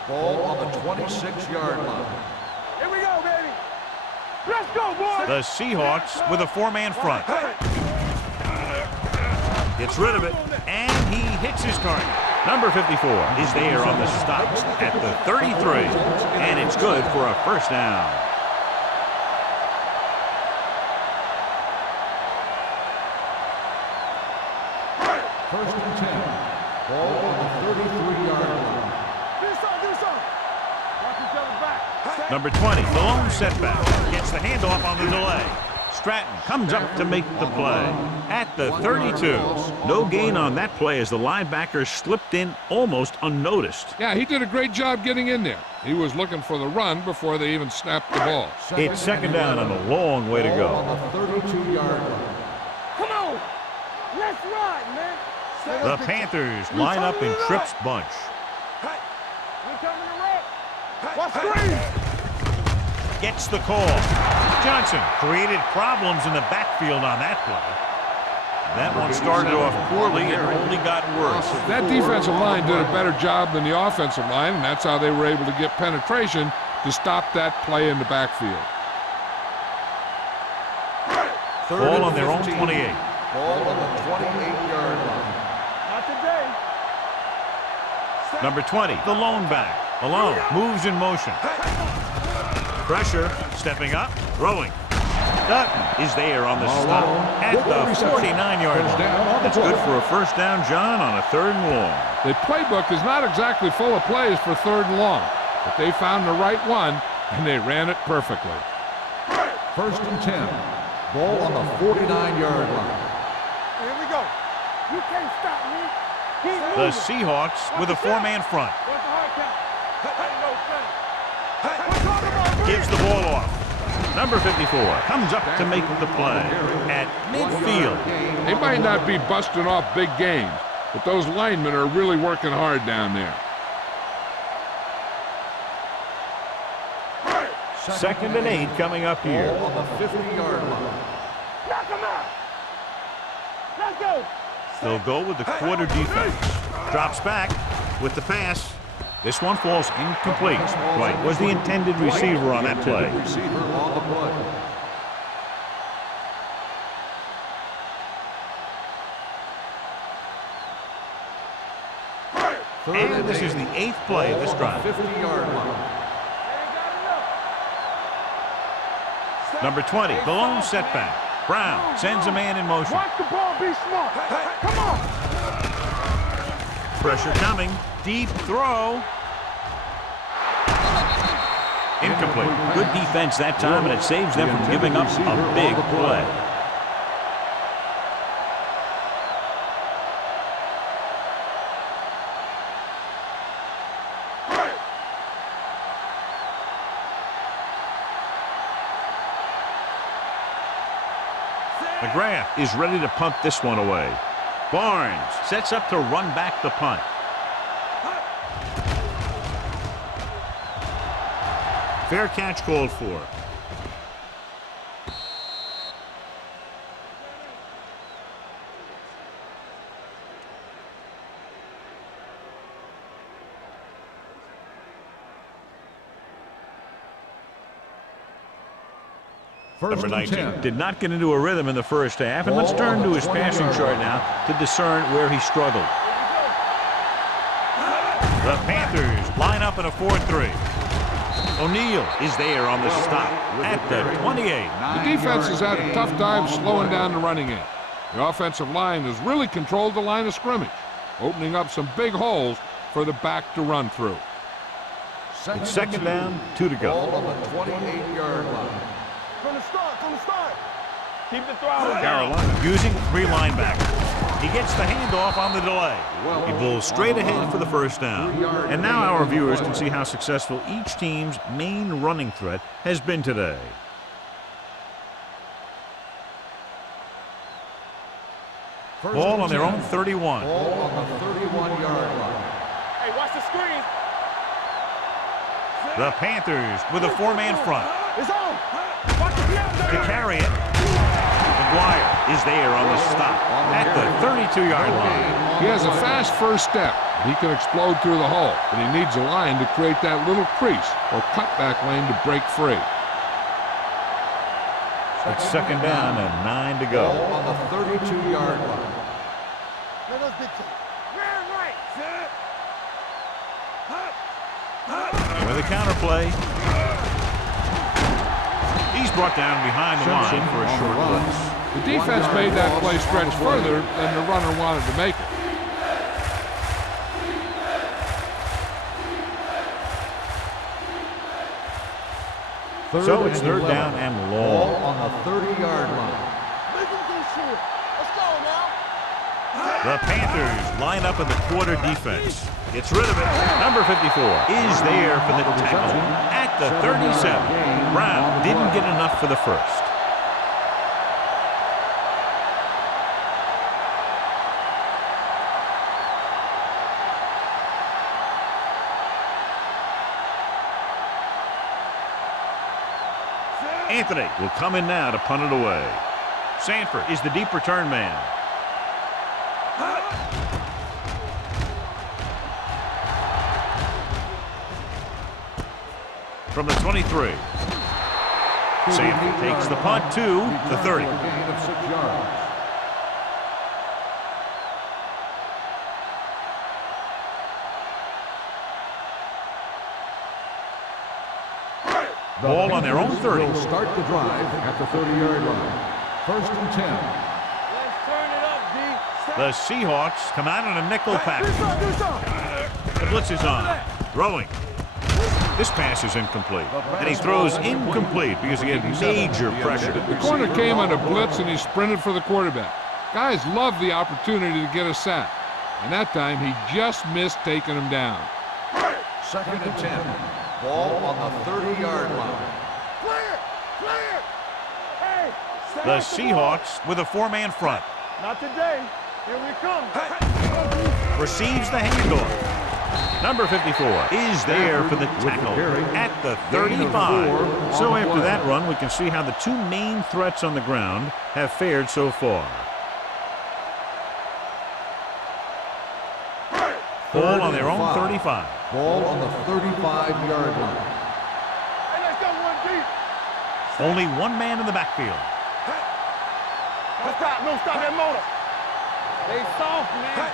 4. Ball on the 26-yard line. Here we go, baby. Let's go, boys. The Seahawks with a 4-man front. Gets rid of it, and he hits his target. Number 54 is there on the stop at the 33, and it's good for a first down. First and 10. Ball on the 33-yard line. Do something. Watch each other back. Number 20, the lone setback, gets the handoff on the delay. Stratton comes up to make the play at the 32. No gain on that play as the linebacker slipped in almost unnoticed. Yeah, he did a great job getting in there. He was looking for the run before they even snapped the ball. It's second down and a long way to go. On the 32-yard line. Come on. Let's ride, man. The Panthers line up in Tripp's bunch. We coming to rock. Watch screen. Gets the call. Johnson created problems in the backfield on that play. That one started off poorly and only got worse. That defensive line did a better job than the offensive line, and that's how they were able to get penetration to stop that play in the backfield. Ball on their own 28. Ball on the 28-yard line. Not today. Number 20, the lone back. Alone, moves in motion. Pressure, stepping up, throwing. Dutton is there on the stop at the 49-yard line. That's good for a first down, John, on a 3rd and long. The playbook is not exactly full of plays for 3rd and long, but they found the right one, and they ran it perfectly. First and 10. Ball on the 49-yard line. Here we go. You can't stop me. Keep moving. The Seahawks with a 4-man front. What's the hard count? Ain't no thing. Gives the ball off. Number 54 comes up to make the play at midfield. They might not be busting off big games, but those linemen are really working hard down there. 2nd and 8 coming up here. Ball on the 50-yard line. Knock him out. Let's go. They'll go with the quarter defense. Drops back with the pass. This one falls incomplete. White was the intended receiver on that play. Receiver on the play. And this is the 8th play of this drive. 50-yard line. Number 20, the lone setback. Brown sends a man in motion. Watch the ball, be smart. Come on. Pressure coming. Deep throw. Incomplete. Good defense that time, and it saves them from giving up a big play. McGrath is ready to punt this one away. Barnes sets up to run back the punt. Fair catch called for. Number 19 did not get into a rhythm in the first half, and let's turn to his passing chart now to discern where he struggled. The Panthers line up in a 4-3. O'Neal is there on the stop at the 28. The defense has had a tough time slowing down the running game. The offensive line has really controlled the line of scrimmage, opening up some big holes for the back to run through. It's second down, 2 to go. Ball on the 28-yard line. From the start. Keep the throttle down. Carolina using 3 linebackers. He gets the handoff on the delay. He pulls straight ahead for the first down. And now our viewers can see how successful each team's main running threat has been today. Ball on their own 31. Ball on the 31-yard line. Hey, watch the screen. The Panthers with a 4-man front. It's on. Watch the To carry it, McGuire is there on the stop at the 32-yard line. He has a fast first step. He can explode through the hole, but he needs a line to create that little crease or cutback lane to break free. It's second down and 9 to go. Ball on the 32-yard line. Let us dictate. Right. With a counter play. He's brought down behind the line for a short blitz. The defense made that play stretch further than the runner wanted to make it. So it's third down and Ball long. on the 30-yard line. Make him do shit. Let's go now. The Panthers line up in the quarter defense. Gets rid of it. Number 54 is there for the tackle at the 37. Brown didn't get enough for the first. Anthony will come in now to punt it away. Sanford is the deep return man. From the 23. Sanford takes the punt to the 30. Gain of 6 yards. Ball on their own 30. Will start the drive at the 30-yard line. First and 10. Let's turn it up, D. The Seahawks come out in a nickel package. Do something. The blitz is on. Throwing. This pass is incomplete. And he throws incomplete because he had major pressure. The corner came on a blitz and he sprinted for the quarterback. Guys love the opportunity to get a sack. And that time he just missed taking him down. Second and 10. Ball on the 30-yard line. Clear. Hey. The Seahawks with a 4-man front. Not today. Here we come. Receives the handoff. Number 54 is there for the tackle at the 35. So after that run, we can see how the two main threats on the ground have fared so far. Ball on their own 35. Ball on the 35-yard line. Hey, let's go one deep. Only one man in the backfield. No, stop that motor. They soft, man.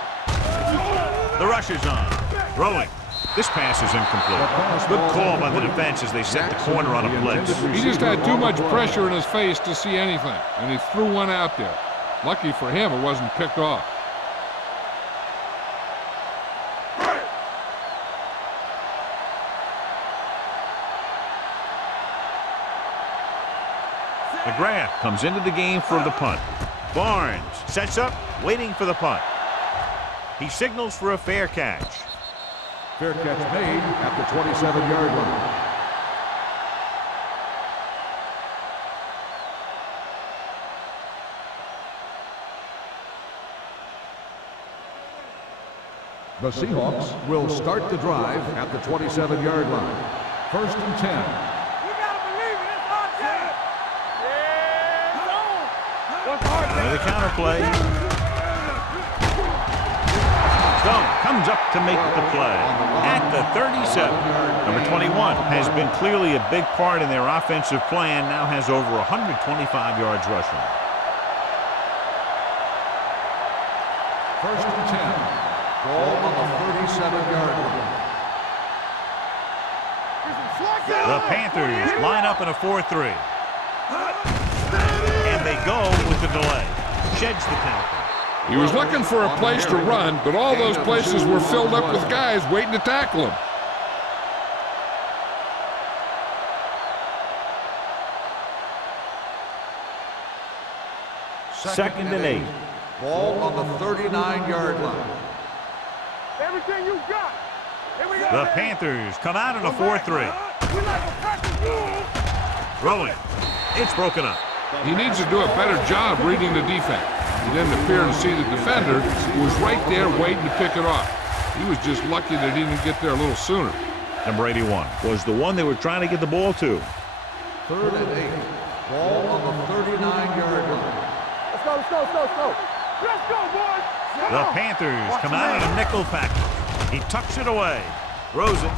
The rush is on. Throwing. This pass is incomplete. Good call by the defense as they set the corner on a blitz. He just had too much pressure in his face to see anything, and he threw one out there. Lucky for him, it wasn't picked off. McGrath comes into the game for the punt. Barnes sets up, waiting for the punt. He signals for a fair catch. Fair catch made at the 27-yard line. The Seahawks will start the drive at the 27-yard line. First and 10. You gotta believe it. It's our time. Yeah, it's on. What's the hard With a counter play. Stone comes up to make the play at the 37. Number 21 has been clearly a big part in their offensive plan, now has over 125 yards rushing. First and 10. Ball on the 37-yard line. The Panthers line up in a 4-3. And they go with the delay. sheds the tackle. He was looking for a place to run, but all those places were filled up with guys waiting to tackle him. Second and 8. Ball on the 39-yard line. Everything you got. Here we go. The Panthers come out in a 4-3. We like a practice rule. Throwing. It's broken up. He needs to do a better job reading the defense. He didn't appear to see the defender, who was right there waiting to pick it off. He was just lucky that he didn't get there a little sooner. Number 81 was the one they were trying to get the ball to. Third and 8. Ball on the 39-yard line. Let's go, let's go, let's go, let's go. Let's go, boys. The Panthers come out in a nickel package. He tucks it away. Throws it.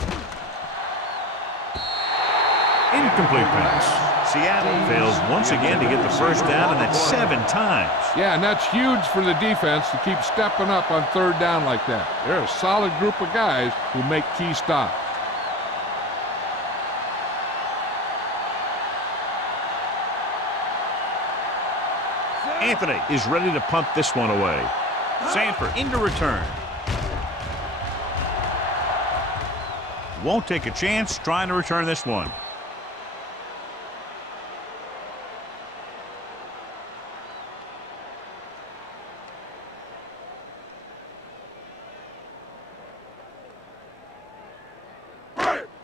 Incomplete pass. Seattle fails once again to get the first down, and that's 7 times. Yeah, and that's huge for the defense to keep stepping up on third down like that. They're a solid group of guys who make key stops. Anthony is ready to pump this one away. Sanford into return. Won't take a chance trying to return this one.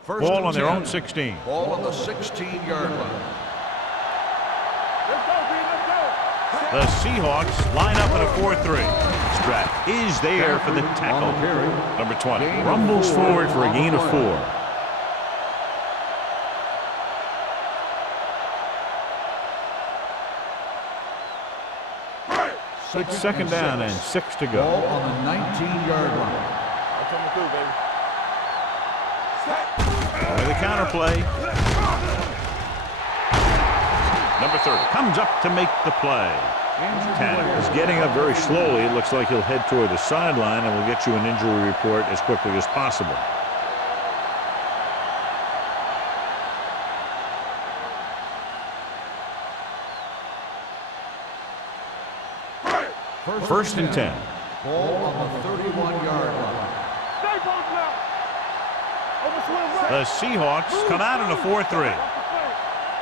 Ball on their own 16. Ball on the 16-yard line. Let's go, B, let's go. The Seahawks line up in a 4-3. Strat is there for the tackle. Number 20 rumbles forward for a gain of 4. It's second down and 6 to go. Ball on the 19-yard line. That's what I'm gonna do, baby. With the counterplay. Number 30 comes up to make the play. Tanner is getting up very slowly. It looks like he'll head toward the sideline, and we'll get you an injury report as quickly as possible. First and 10. Ball on the 31-yard line. Stay close now. Overswing right. The Seahawks come out in a 4-3.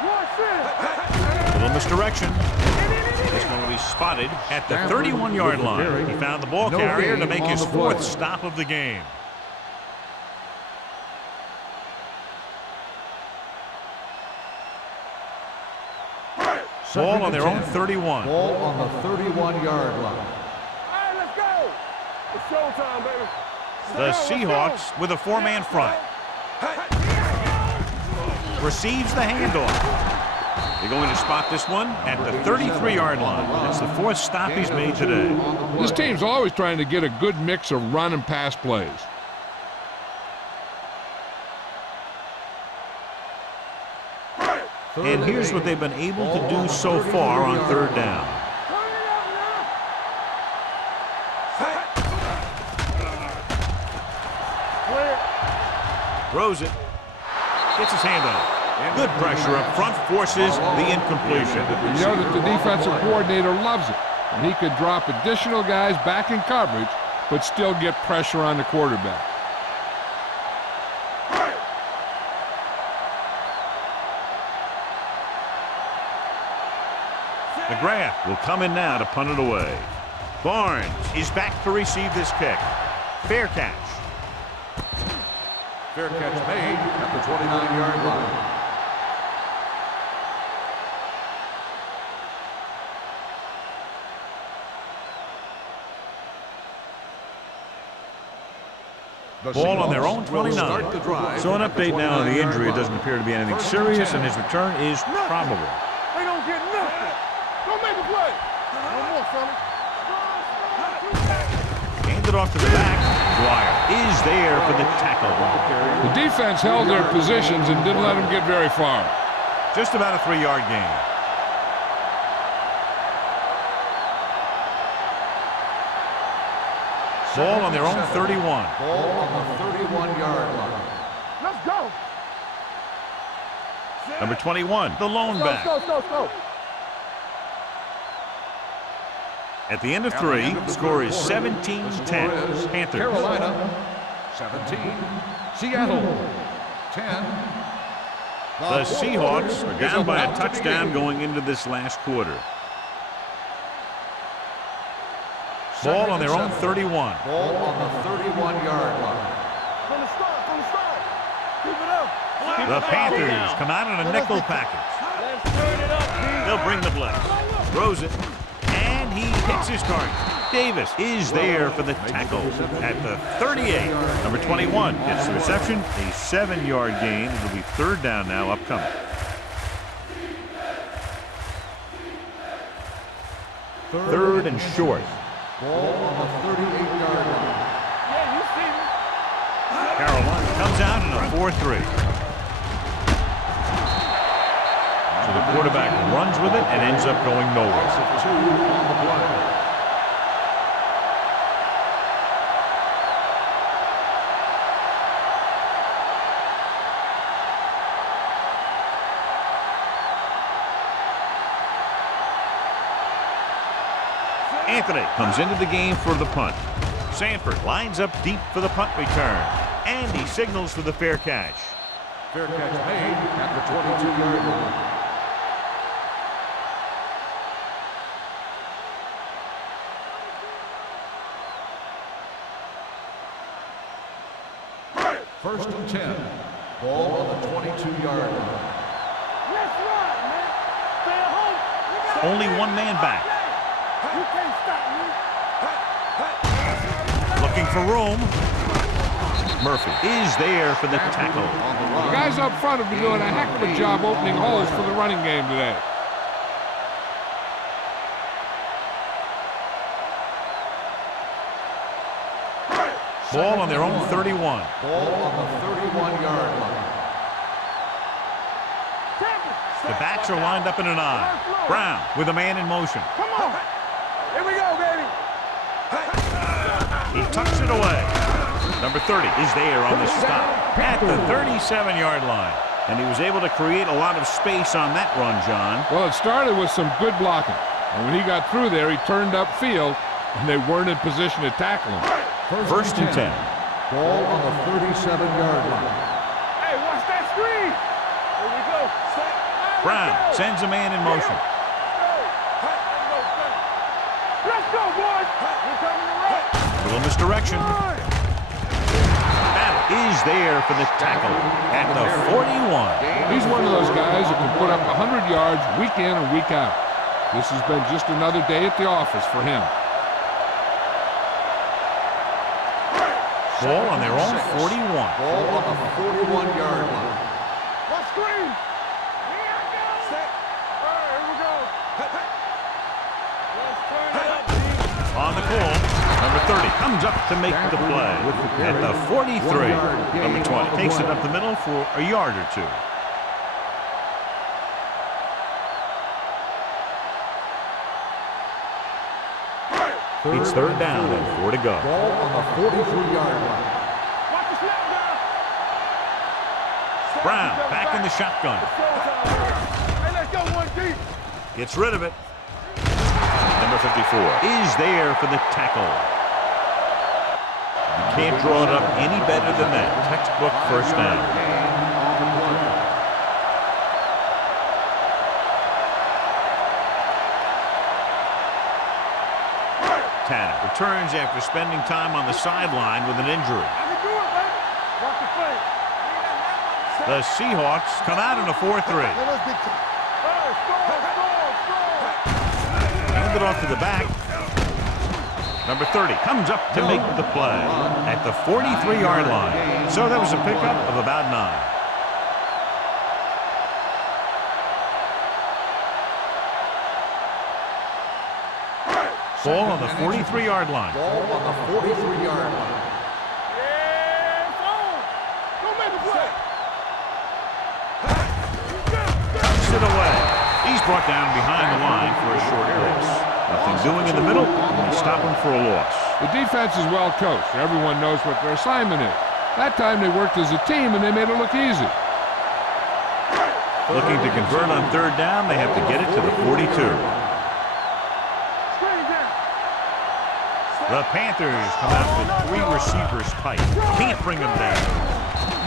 One sit. Little misdirection. This one will be spotted at the 31-yard line. He found the ball carrier to make his 4th stop of the game. Ball on their own 31. Ball on the 31-yard line. All right, let's go. It's showtime, baby. The Seahawks with a 4-man front. Receives the handoff. They're going to spot this one at the 33-yard line. That's the 4th stop he's made today. This team's always trying to get a good mix of run and pass plays. And here's what they've been able to do so far on third down. Throws it. Gets his hand on it. Good pressure up front, forces the incompletion. You know that the defensive coordinator loves it. And he could drop additional guys back in coverage, but still get pressure on the quarterback. McGrath will come in now to punt it away. Barnes is back to receive this kick. Fair catch. Fair catch made at the 29-yard line. Ball on their own 29. So an update now on the injury. It doesn't appear to be anything serious, and his return is probable. They don't get nothing. Don't make a play. No more, fella. Handed off to the back. Dwyer is there for the tackle. The defense held their positions and didn't let them get very far. Just about a 3-yard gain. Ball on their own 31. Ball on the 31-yard line. Let's go. Number 21, the lone back. Let's go. At the end of 3, the score is 17-10. Panthers. Carolina, 17. Seattle, 10. The Seahawks are down by a touchdown going into this last quarter. Ball on their own 31. Ball on the 31-yard line. From the start. Keep it up. The Panthers come out in a nickel package. Let's turn it up, They'll bring the blitz. Throws it. And he hits his target. Davis is there for the tackle at the 38. Number 21 gets the reception. A 7-yard gain. It'll be third down now upcoming. Third and short. Ball on the 38-yard line. Yeah, you see me. Carolina comes out in a 4-3. So the quarterback runs with it and ends up going nowhere. 2 on the play. Anthony comes into the game for the punt. Sanford lines up deep for the punt return. And he signals for the fair catch. Fair catch made at the 22-yard line. First and 10. Ball on the 22-yard line. Let's run, man. Stay at home. Only one man back. You can't stop me. Looking for room. Murphy is there for the tackle. The guys up front have been doing a heck of a job opening holes for the running game today. Ball on their own 31. Ball on the 31-yard line. The backs are lined up in an I. Brown with a man in motion. Come on. Here we go, baby. He tucks it away. Number 30 is there on the stop at the 37-yard line. And he was able to create a lot of space on that run, John. Well, it started with some good blocking. And when he got through there, he turned upfield, and they weren't in position to tackle him. First and 10. Ball on the 37-yard line. Hey, watch that screen. Here we go. Brown sends a man in motion. Let's go, boys. We're coming around. Little misdirection. Battle is there for the tackle at the 41. He's one of those guys that can put up 100 yards week in and week out. This has been just another day at the office for him. Ball on their own 41. Ball on the 41-yard line. What screen? Here we go. Set. All right, here we go. Let's turn it up, G. On the call, number 30 comes up to make the play at the 43. Number 20 takes it up the middle for a yard or two. It's third down and 4 to go. Ball on the 43-yard line. Watch the snap down. Brown back in the shotgun. Hey, let's go, 1 deep. Gets rid of it. Number 54 is there for the tackle. You can't draw it up any better than that. Textbook first down. Tanner returns after spending time on the sideline with an injury. I can do it, baby. Watch the play. The Seahawks come out in a 4-3. Hey, score. Hand it off to the back. Number 30 comes up to make the play at the 43-yard line. So that was a pickup of about 9. Ball on the 43-yard line. Ball on the 43-yard line. Yeah, it's on. Go make the play. Tucks it away. He's brought down behind the line for a short pass. Nothing doing in the middle, and they stop him for a loss. The defense is well coached. Everyone knows what their assignment is. That time they worked as a team, and they made it look easy. Looking to convert on third down, they have to get it to the 42. The Panthers come out with 3 receivers tight. Can't bring them down.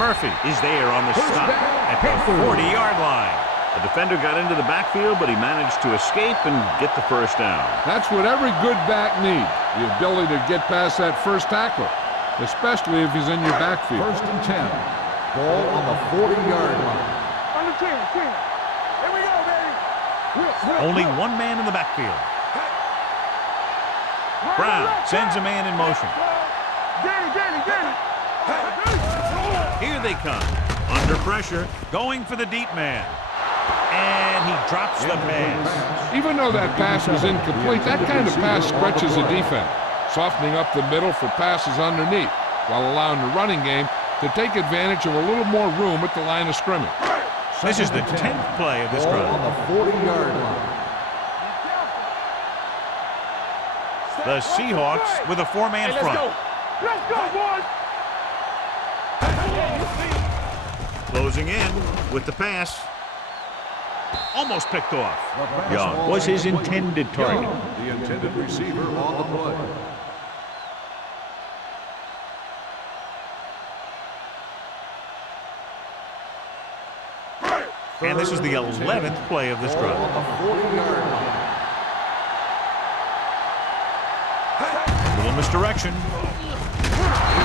Murphy is there on the stop at the 40-yard line. The defender got into the backfield, but he managed to escape and get the first down. That's what every good back needs, the ability to get past that first tackler, especially if he's in your backfield. First and 10. Ball on the 40-yard line. On the 10. Here we go, baby. Only one man in the backfield. Brown sends a man in motion. Get it. Here they come. Under pressure, going for the deep man. And he drops the pass. Even though that pass was incomplete, that kind of pass stretches a defense, softening up the middle for passes underneath, while allowing the running game to take advantage of a little more room at the line of scrimmage. This is the 10th play of this Ball drive. on the 40-yard line. The Seahawks with a 4-man front. Let's go, boys. Closing in with the pass. Almost picked off. Young was his intended target. Young, the intended receiver on the play. And this is the 11th play of this Ball drive. on the 40-yard line. Little misdirection.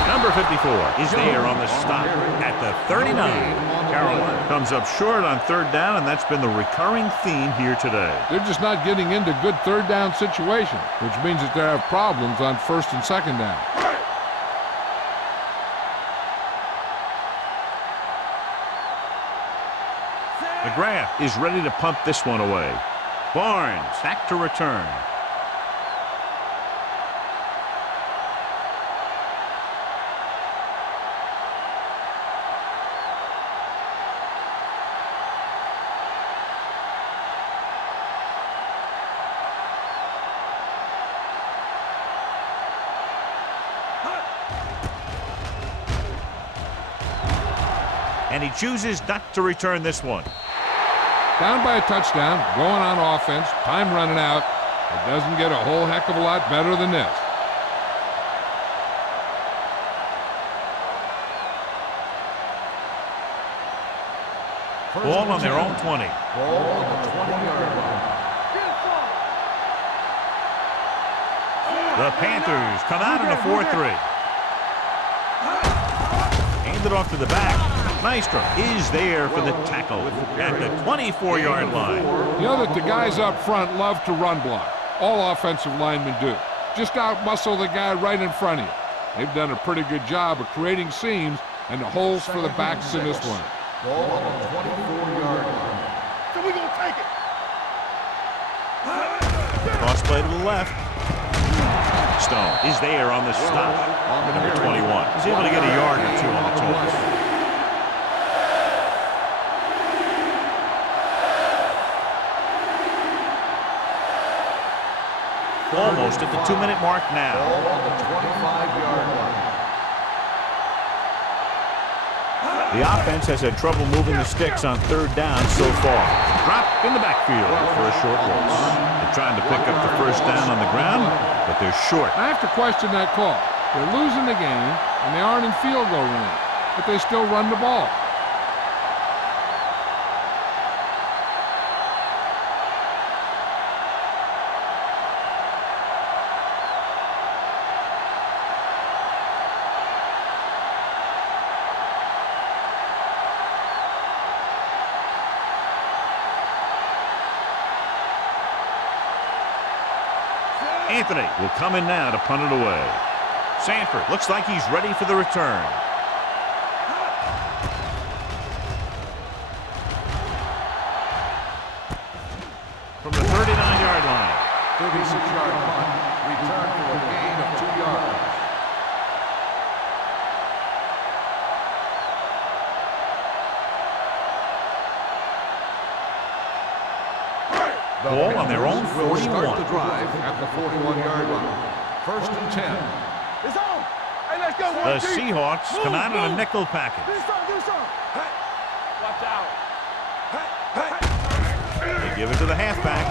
Number 54 is there on the stop at the 39. Carolina comes up short on 3rd down, and that's been the recurring theme here today. They're just not getting into good 3rd down situations, which means that they have problems on 1st and 2nd down. McGrath is ready to punt this one away. Barnes back to return. And he chooses not to return this one. Down by a touchdown, going on offense, time running out. It doesn't get a whole heck of a lot better than this. Ball on their own 20. Ball on the 20-yard line. The Panthers come out in a 4-3. Hand it off to the back. Nystrom is there for the tackle at the 24-yard line. You know that the guys up front love to run block. All offensive linemen do. Just out-muscle the guy right in front of you. They've done a pretty good job of creating seams and the holes for the backs in this one. Ball on the 24-yard line. So we're going to take it. Cross play to the left. Stone is there on the stop. Number 21. He's able to get a yard or two on the toss. Almost at the 2-minute mark now. Ball on the 25-yard line. The offense has had trouble moving the sticks on 3rd down so far. Dropped in the backfield for a short loss. They're trying to pick up the first down on the ground, but they're short. I have to question that call. They're losing the game, and they aren't in field goal range, but they still run the ball. Anthony will come in now to punt it away. Sanford looks like he's ready for the return. From the 39-yard line. 36-yard punt. Return for a gain of 2 yards. Ball on their own Will start 41. the drive at the 41-yard line. First and 10. It's on. Hey, let's go. The Seahawks come out in a nickel package. Do something. Watch out. They give it to the halfback.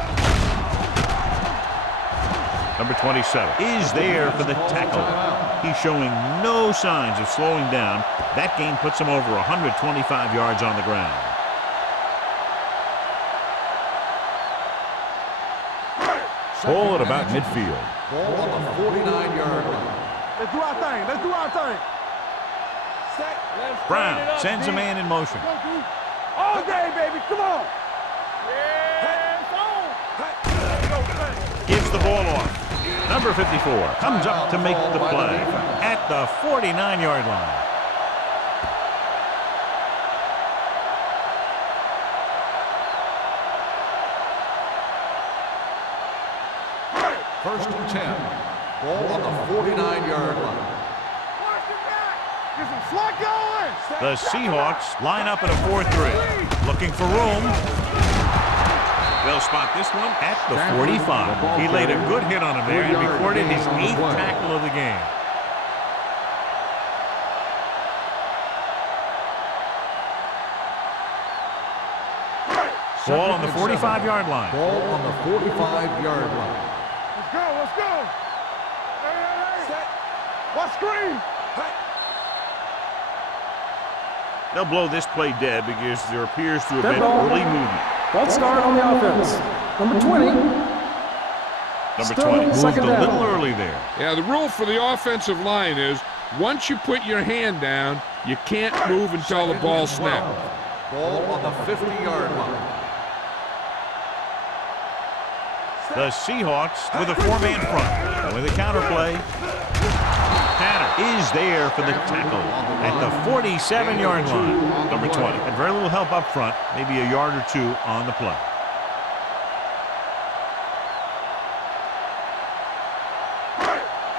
Number 27 is there for the tackle. He's showing no signs of slowing down. That game puts him over 125 yards on the ground. Ball at about midfield. Ball on the 49-yard line. Let's do our thing. Let's do our thing. Brown sends a man in motion. All day, baby. Come on. Gives the ball off. Number 54 comes up to make the play at the 49-yard line. First and 10. Ball on the 49-yard line. Get some slot going. The Seahawks line up in a 4-3. Looking for room. They'll spot this one at the 45. He laid a good hit on him there and recorded his 8th tackle of the game. Ball on the 45-yard line. Ball on the 45-yard line. Let's go. Let's go. Hey. What screen? They'll blow this play dead because there appears to have been ball. early movement. False start on the offense. Number 20. Number Still 20 moved second a down. little early there. Yeah, the rule for the offensive line is once you put your hand down, you can't move until the ball snaps. Ball on the 50-yard line. The Seahawks with a 4-man front. With a counter play. Tanner is there for the tackle at the 47-yard line. Number 20. And very little help up front, maybe a yard or two on the play.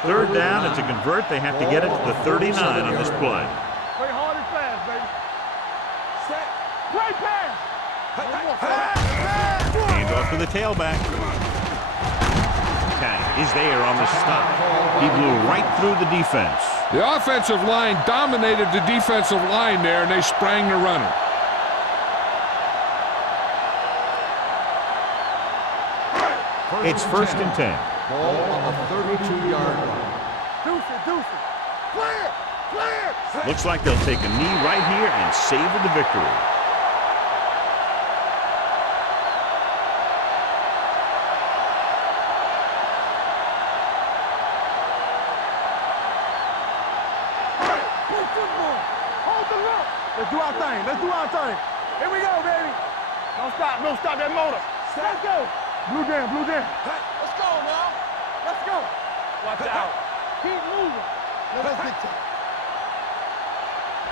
Third down, and to convert, they have to get it to the 39 on this play. Play hard and fast, baby. Set. Play pass. Hand off to the tailback. Tanner is there on the stop. He blew right through the defense. The offensive line dominated the defensive line there, and they sprang the runner. It's first and 10. Ball on the 32-yard line. Deuce it. Clear. Looks like they'll take a knee right here and savor the victory. Let's do our thing. Here we go, baby. Don't stop that motor. Let's go. Blue jam. Let's go now. Let's go. Watch out. Keep moving. Let us dictate.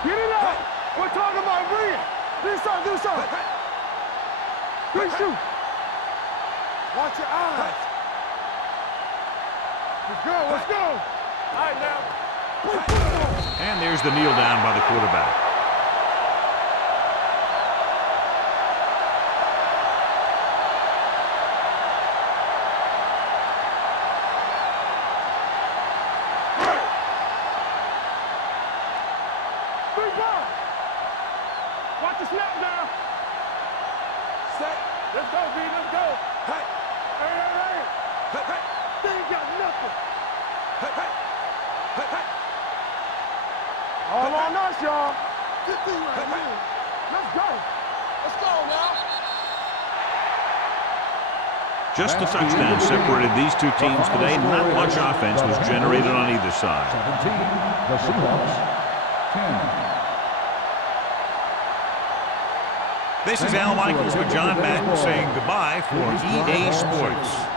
Get it up. We're talking about bringing. Do something. Good shoot. Watch your eyes. Let's go. All right, now. And there's the kneel down by the quarterback. Watch the snap now. Set. Let's go, B. Let's go. Hey. They ain't got nothing. All on us, y'all. Good thing right here. Let's go. Let's go now. Just a touchdown separated these two teams today. Not much offense was generated on either side. 17, the Seahawks, 10. This is Al Michaels with John Madden saying goodbye for EA Sports.